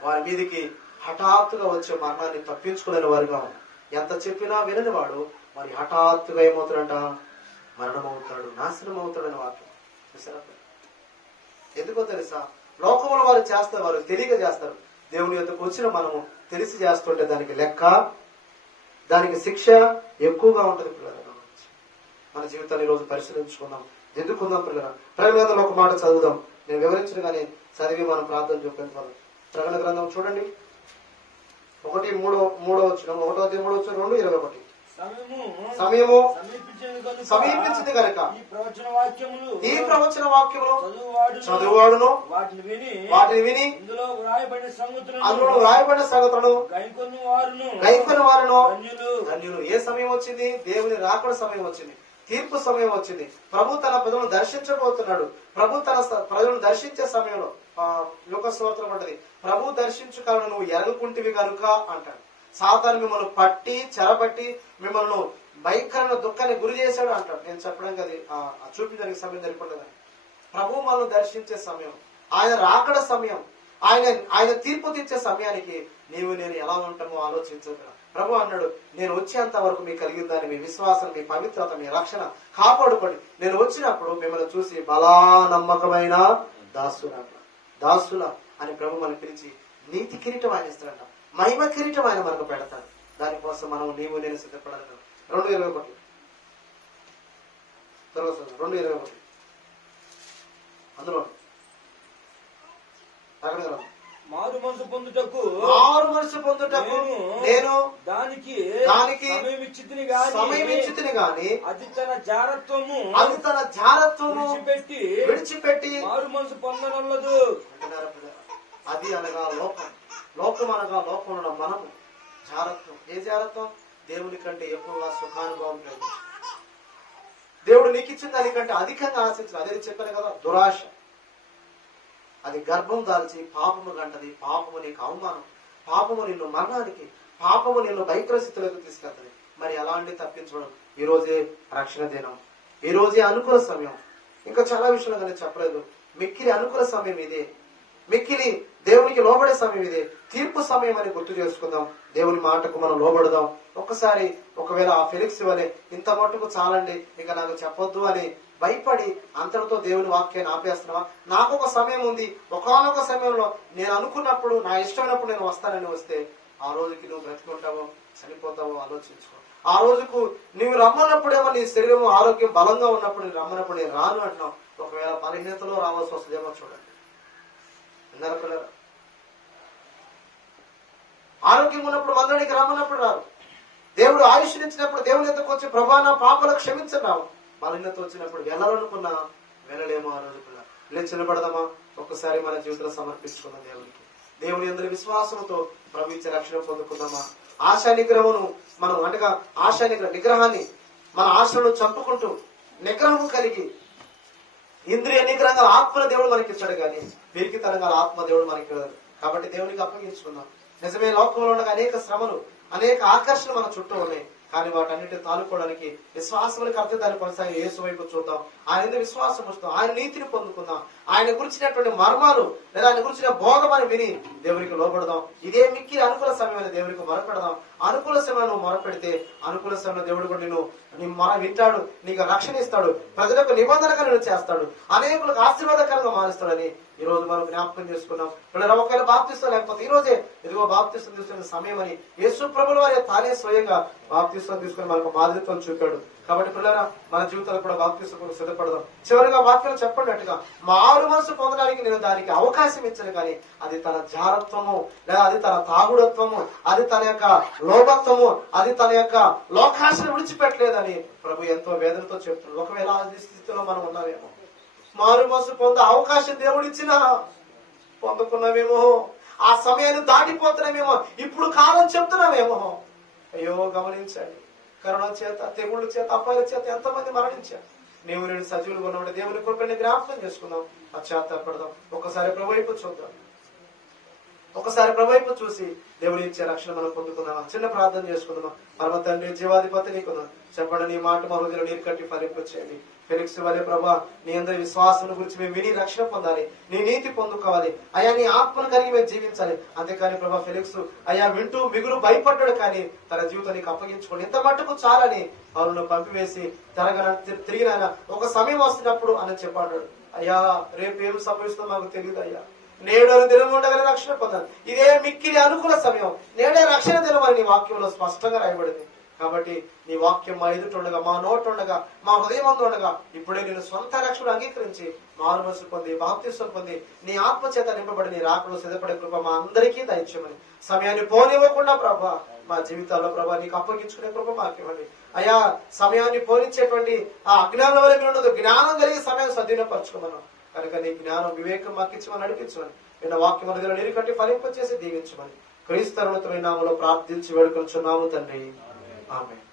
వారి మీదికి హఠాత్తుగా వచ్చే మరణాన్ని తప్పించుకోలేని వారుగా ఉన్నారు. ఎంత చెప్పినా వినని వాడు మరి హఠాత్తుగా ఏమవుతాడంట? మరణం అవుతాడు, నాశనం అవుతాడని వాక్యం చూసారా? ఎందుకో తెలుసా? లోకంలో వారు చేస్తారు, వారు తెలియక చేస్తారు. దేవుని యొద్దకు వచ్చిన మనము తెలిసి చేస్తుంటే దానికి లెక్క, దానికి శిక్ష ఎక్కువగా ఉంటుంది. పిల్లలు మన జీవితాన్ని ఈ రోజు పరిశీలించుకుందాం, దిద్దుకుందాం. ప్రకటన గ్రంథంలో ఒక మాట చదువుదాం. నేను వివరించిన కానీ చదివి మనం ప్రార్థన చూపించాలి. ప్రకటన గ్రంథం చూడండి, 1:3 2:21. సమయము సమీపించింది కనుక ఈ ప్రవచన వాక్యములు చదువువాడును వాటిని విని అందులో వ్రాయబడిన సంగతులను గైకొన్న వారును ధన్యులు. ఏ సమయం వచ్చింది? దేవుని రాకడ సమయం వచ్చింది, తీర్పు సమయం వచ్చింది. ప్రభు తన ప్రజలను దర్శించబోతున్నాడు. ప్రభు తన ప్రజలను దర్శించే సమయంలో లోకస్తోత్రం ఉంటది, ప్రభు దర్శించు కారణం నువ్వు ఎరగకుంటివి కనుక అంటాడు. సాతాను మిమ్మల్ని పట్టి చెరపట్టి మిమ్మల్ని భయంకరమైన దుఃఖాన్ని గురి చేశాడు అంటాడు. నేను చెప్పడానికి అది చూపించడానికి సమయం సరిపడదని. ప్రభు మనల్ని దర్శించే సమయం, ఆయన రాకడ సమయం, ఆయన తీర్పు తీర్చే సమయానికి నీవు నేను ఎలా ఉంటామో ఆలోచించదు. ప్రభు అన్నాడు, నేను వచ్చేంత వరకు మీకు కలిగిందని మీ విశ్వాసం, మీ పవిత్రత, మీ రక్షణ కాపాడుకోండి. నేను వచ్చినప్పుడు మిమ్మల్ని చూసి బలా నమ్మకమైన దాసుల అని ప్రభు మనల్ని పిలిచి నీతి కిరీటం ఆయన ఇస్తాడంట, మహిమ కిరీటం ఆయన మనకు పెడతాడు. దానికోసం మనం నీవు నేను సిద్ధపడాలి. 2:21 అందులో మారు మనసు పొందుటకు నేను దానికి సమయం ఇచ్చితిని గాని అది తన జారత్వము విడిచిపెట్టి మారు మనసు పొందనల్లదు. అది అనగా లోకం అనగా లోకంలో మనము జారత్వం. ఏ జారత్వం? దేవుని కంటే ఎక్కువగా సుఖానుభవం కలిగి, దేవుడు నీకు ఇచ్చిన దానికంటే అధికంగా ఆశించదు. అదే చెప్పాను కదా, దురాశ. అది గర్భం దాల్చి పాపము గంటది. పాపము నీకు అవమానం, పాపము నిన్ను మరణానికి, పాపము నిన్ను భయంకరస్థితిలోకి తీసుకెళ్తుంది. మరి అలాంటి తప్పించడం ఈ రోజే రక్షణ దినం, ఈ రోజే అనుకూల సమయం. ఇంకా చాలా విషయాలు కానీ చెప్పలేదు. మిక్కిలి అనుకూల సమయం ఇదే, మిక్కిలి దేవునికి లోబడే సమయం ఇదే, తీర్పు సమయం అని గుర్తు చేసుకుందాం. దేవుని మాటకు మనం లోబడదాం. ఒక్కసారి ఒకవేళ ఆ ఫెలిక్స్ వలె ఇంత మట్టుకు చాలండి ఇక నాకు చెప్పొద్దు అని భయపడి అంతటితో దేవుని వాక్యాన్ని ఆపేస్తున్నావా? నాకు ఒక సమయం ఉంది, ఒకనొక సమయంలో నేను అనుకున్నప్పుడు, నా ఇష్టమైనప్పుడు నేను వస్తానని వస్తే ఆ రోజుకి నువ్వు బ్రతికుంటావో చనిపోతావో ఆలోచించుకో. ఆ రోజుకు నువ్వు రమ్మన్నప్పుడేమో నీ శరీరం ఆరోగ్యం బలంగా ఉన్నప్పుడు నేను రమ్మన్నప్పుడు నేను రాను అంటున్నావు. ఒకవేళ బలహీనతలో రావాల్సి వస్తుందేమో చూడండి. విన్నారా పిల్లరా? ఆరోగ్యం ఉన్నప్పుడు మందడికి రమ్మన్నప్పుడు రారు. దేవుడు ఆయుష్నిచ్చినప్పుడు దేవుని ఎద్దకు వచ్చి ప్రభా నా పాపలకు క్షమించరావు. బలహీనత వచ్చినప్పుడు వెళ్ళాలనుకున్నా వెళ్ళలేమో. ఆ రోజు కూడా లేచి నిలబడదామా? ఒక్కసారి మన జీవితంలో సమర్పించుకున్నాం దేవునికి. దేవుని అందరి విశ్వాసంతో ప్రవహించే రక్షణ పొందుకుందామా? ఆశా నిగ్రహమును మనం అనగా ఆశా నిగ్రహాన్ని మన ఆశలను చంపుకుంటూ నిగ్రహము కలిగి ఇంద్రియ నిగ్రహంగా ఆత్మ దేవుడు మనకి ఇచ్చాడు, కానీ వీరికి తరంగా ఆత్మ దేవుడు మనకి ఇవ్వదు. కాబట్టి దేవునికి అప్పగించుకుందాం. నిజమే, లోకంలో ఉన్న అనేక శ్రమలు, అనేక ఆకర్షణలు మన చుట్టూ ఉన్నాయి. కానీ వాటన్నిటిని తాలుకోవడానికి విశ్వాసములు కడితే దాన్ని కొనసాగి యేసు వైపు చూద్దాం. ఆయన విశ్వాసం వస్తాం, ఆయన నీతిని పొందుకుందాం. ఆయన గురించినటువంటి మర్మాలు లేదా ఆయన గురించిన బోధమని విని దేవునికి లోపడదాం. ఇదే మిక్కి అనుకూల సమయాన్ని దేవునికి మొరపెడదాం. అనుకూల సమయం నువ్వు మొరపెడితే అనుకూల సమయంలో దేవుడు కూడా నీ మొర వింటాడు, నీకు రక్షణ ఇస్తాడు, ప్రజలకు నిబంధనగా నేను చేస్తాడు, అనేకులకు ఆశీర్వాదకరంగా మారుస్తాడని ఈ రోజు మనం జ్ఞాపకం చేసుకున్నాం. పిల్లలు ఒకవేళ బాప్తిస్తం లేకపోతే ఈ రోజే ఇదిగో బాప్తిస్తం తీసుకునే సమయం అని యేసు ప్రభుల వారే తానే స్వయంగా బాప్తిస్తం తీసుకుని మనకు మాదిరిత్వం చూపాడు. కాబట్టి పిల్లరా మన జీవితాలు కూడా బాప్తిస్తం సిద్ధపడదాం. చివరిగా వాక్యం చెప్పినట్టుగా మారు మనసు పొందడానికి నేను దానికి అవకాశం ఇచ్చాను, కానీ అది తన జారత్వము లేదా అది తన తాగుడత్వము, అది తన యొక్క లోభత్వము, అది తన యొక్క లోకాశను విడిచిపెట్టలేదని ప్రభు ఎంతో వేదనతో చెప్తున్నాడు. ఒకవేళ ఆ స్థితిలో మనం ఉన్నామేమో, మారు మనసు పొందే అవకాశం దేవుడు ఇచ్చినా పొందుకున్నామేమో, ఆ సమయాన్ని దాటిపోతున్నామేమో, ఇప్పుడు కాలం చెప్తున్నామేమో. అయ్యో గమనించండి, కరోనా చేత, తెగుళ్ళ చేత, అపాయాల చేత ఎంతమంది మరణించారు. నీవు నేను సజీవులు ఉన్నప్పుడు దేవుని కృపని జ్ఞాపకం చేసుకుందాం, పశ్చాత్తాపడదాం. ఒకసారి ప్రభు వైపు చూద్దాం, ఒకసారి ప్రభు వైపు చూసి దేవుని ఇచ్చే రక్షణ మనం పొందుకుందామా. చిన్న ప్రార్థన చేసుకుందామా. పరమ తండ్రి, జీవాధిపతి నీకున్నా చెప్పండి, నీ మాట మా హృదయంలో నీరు కట్టి ఫలింపచేయండి. ఫెలిక్స్ వలే ప్రభా, నీ అందరి విశ్వాసం గురించి మేము విని రక్షణ పొందాలి, నీ నీతి పొందుకోవాలి అయ్యా, నీ ఆత్మను కలిగి మేము జీవించాలి. అంతేకాని ప్రభా ఫెలిక్స్ అయ్యా వింటూ మిగులు భయపడ్డాడు, కానీ తన జీవితం నీకు అప్పగించుకోండి. ఇంత మట్టుకు చాలని పౌరులను పంపివేసి తిరిగిన ఒక సమయం వస్తున్నప్పుడు అని చెప్పాడు. అయ్యా రేపు ఏం సంభవిస్తుందో మాకు తెలియదు అయ్యా, నేడు దినం ఉండగానే రక్షణ పొందాలి. ఇదే మిక్కిలి అనుకూల సమయం, నేడే రక్షణ దినం అని నీ వాక్యంలో స్పష్టంగా రాయబడింది. కాబట్టి నీ వాక్యం మా ఎదుట ఉండగా, మా నోట ఉండగా, మా హృదయం ఉండగా ఇప్పుడే నేను సొంత రక్షణ అంగీకరించి మారు మనసు పొంది, బాప్తిస్వం పొంది, నీ ఆత్మ చేత నింపబడి నీ రాకలో సిద్ధపడే కృప మా అందరికీ దయచేయమని, సమయాన్ని పోనివ్వకుండా ప్రభా మా జీవితాల్లో ప్రభా నీకు అప్పగించుకునే కృప మాకివ్వండి అయ్యా. సమయాన్ని పోనిచ్చేటువంటి ఆ అజ్ఞానం వల్ల మీరు ఉండదు, జ్ఞానం కలిగి సమయం సద్వినియోగపరచుకోమను. కనుక నీ జ్ఞానం, వివేకం మాకు ఇచ్చమని నడిపించమని, నిన్న వాక్యం మధ్యలో నీరు కట్టి ఫలింపచేసి దీవించమని క్రీస్తు నామములో ప్రార్థించి వేడుకొనుచున్నాము తండ్రి, ఆమేన్.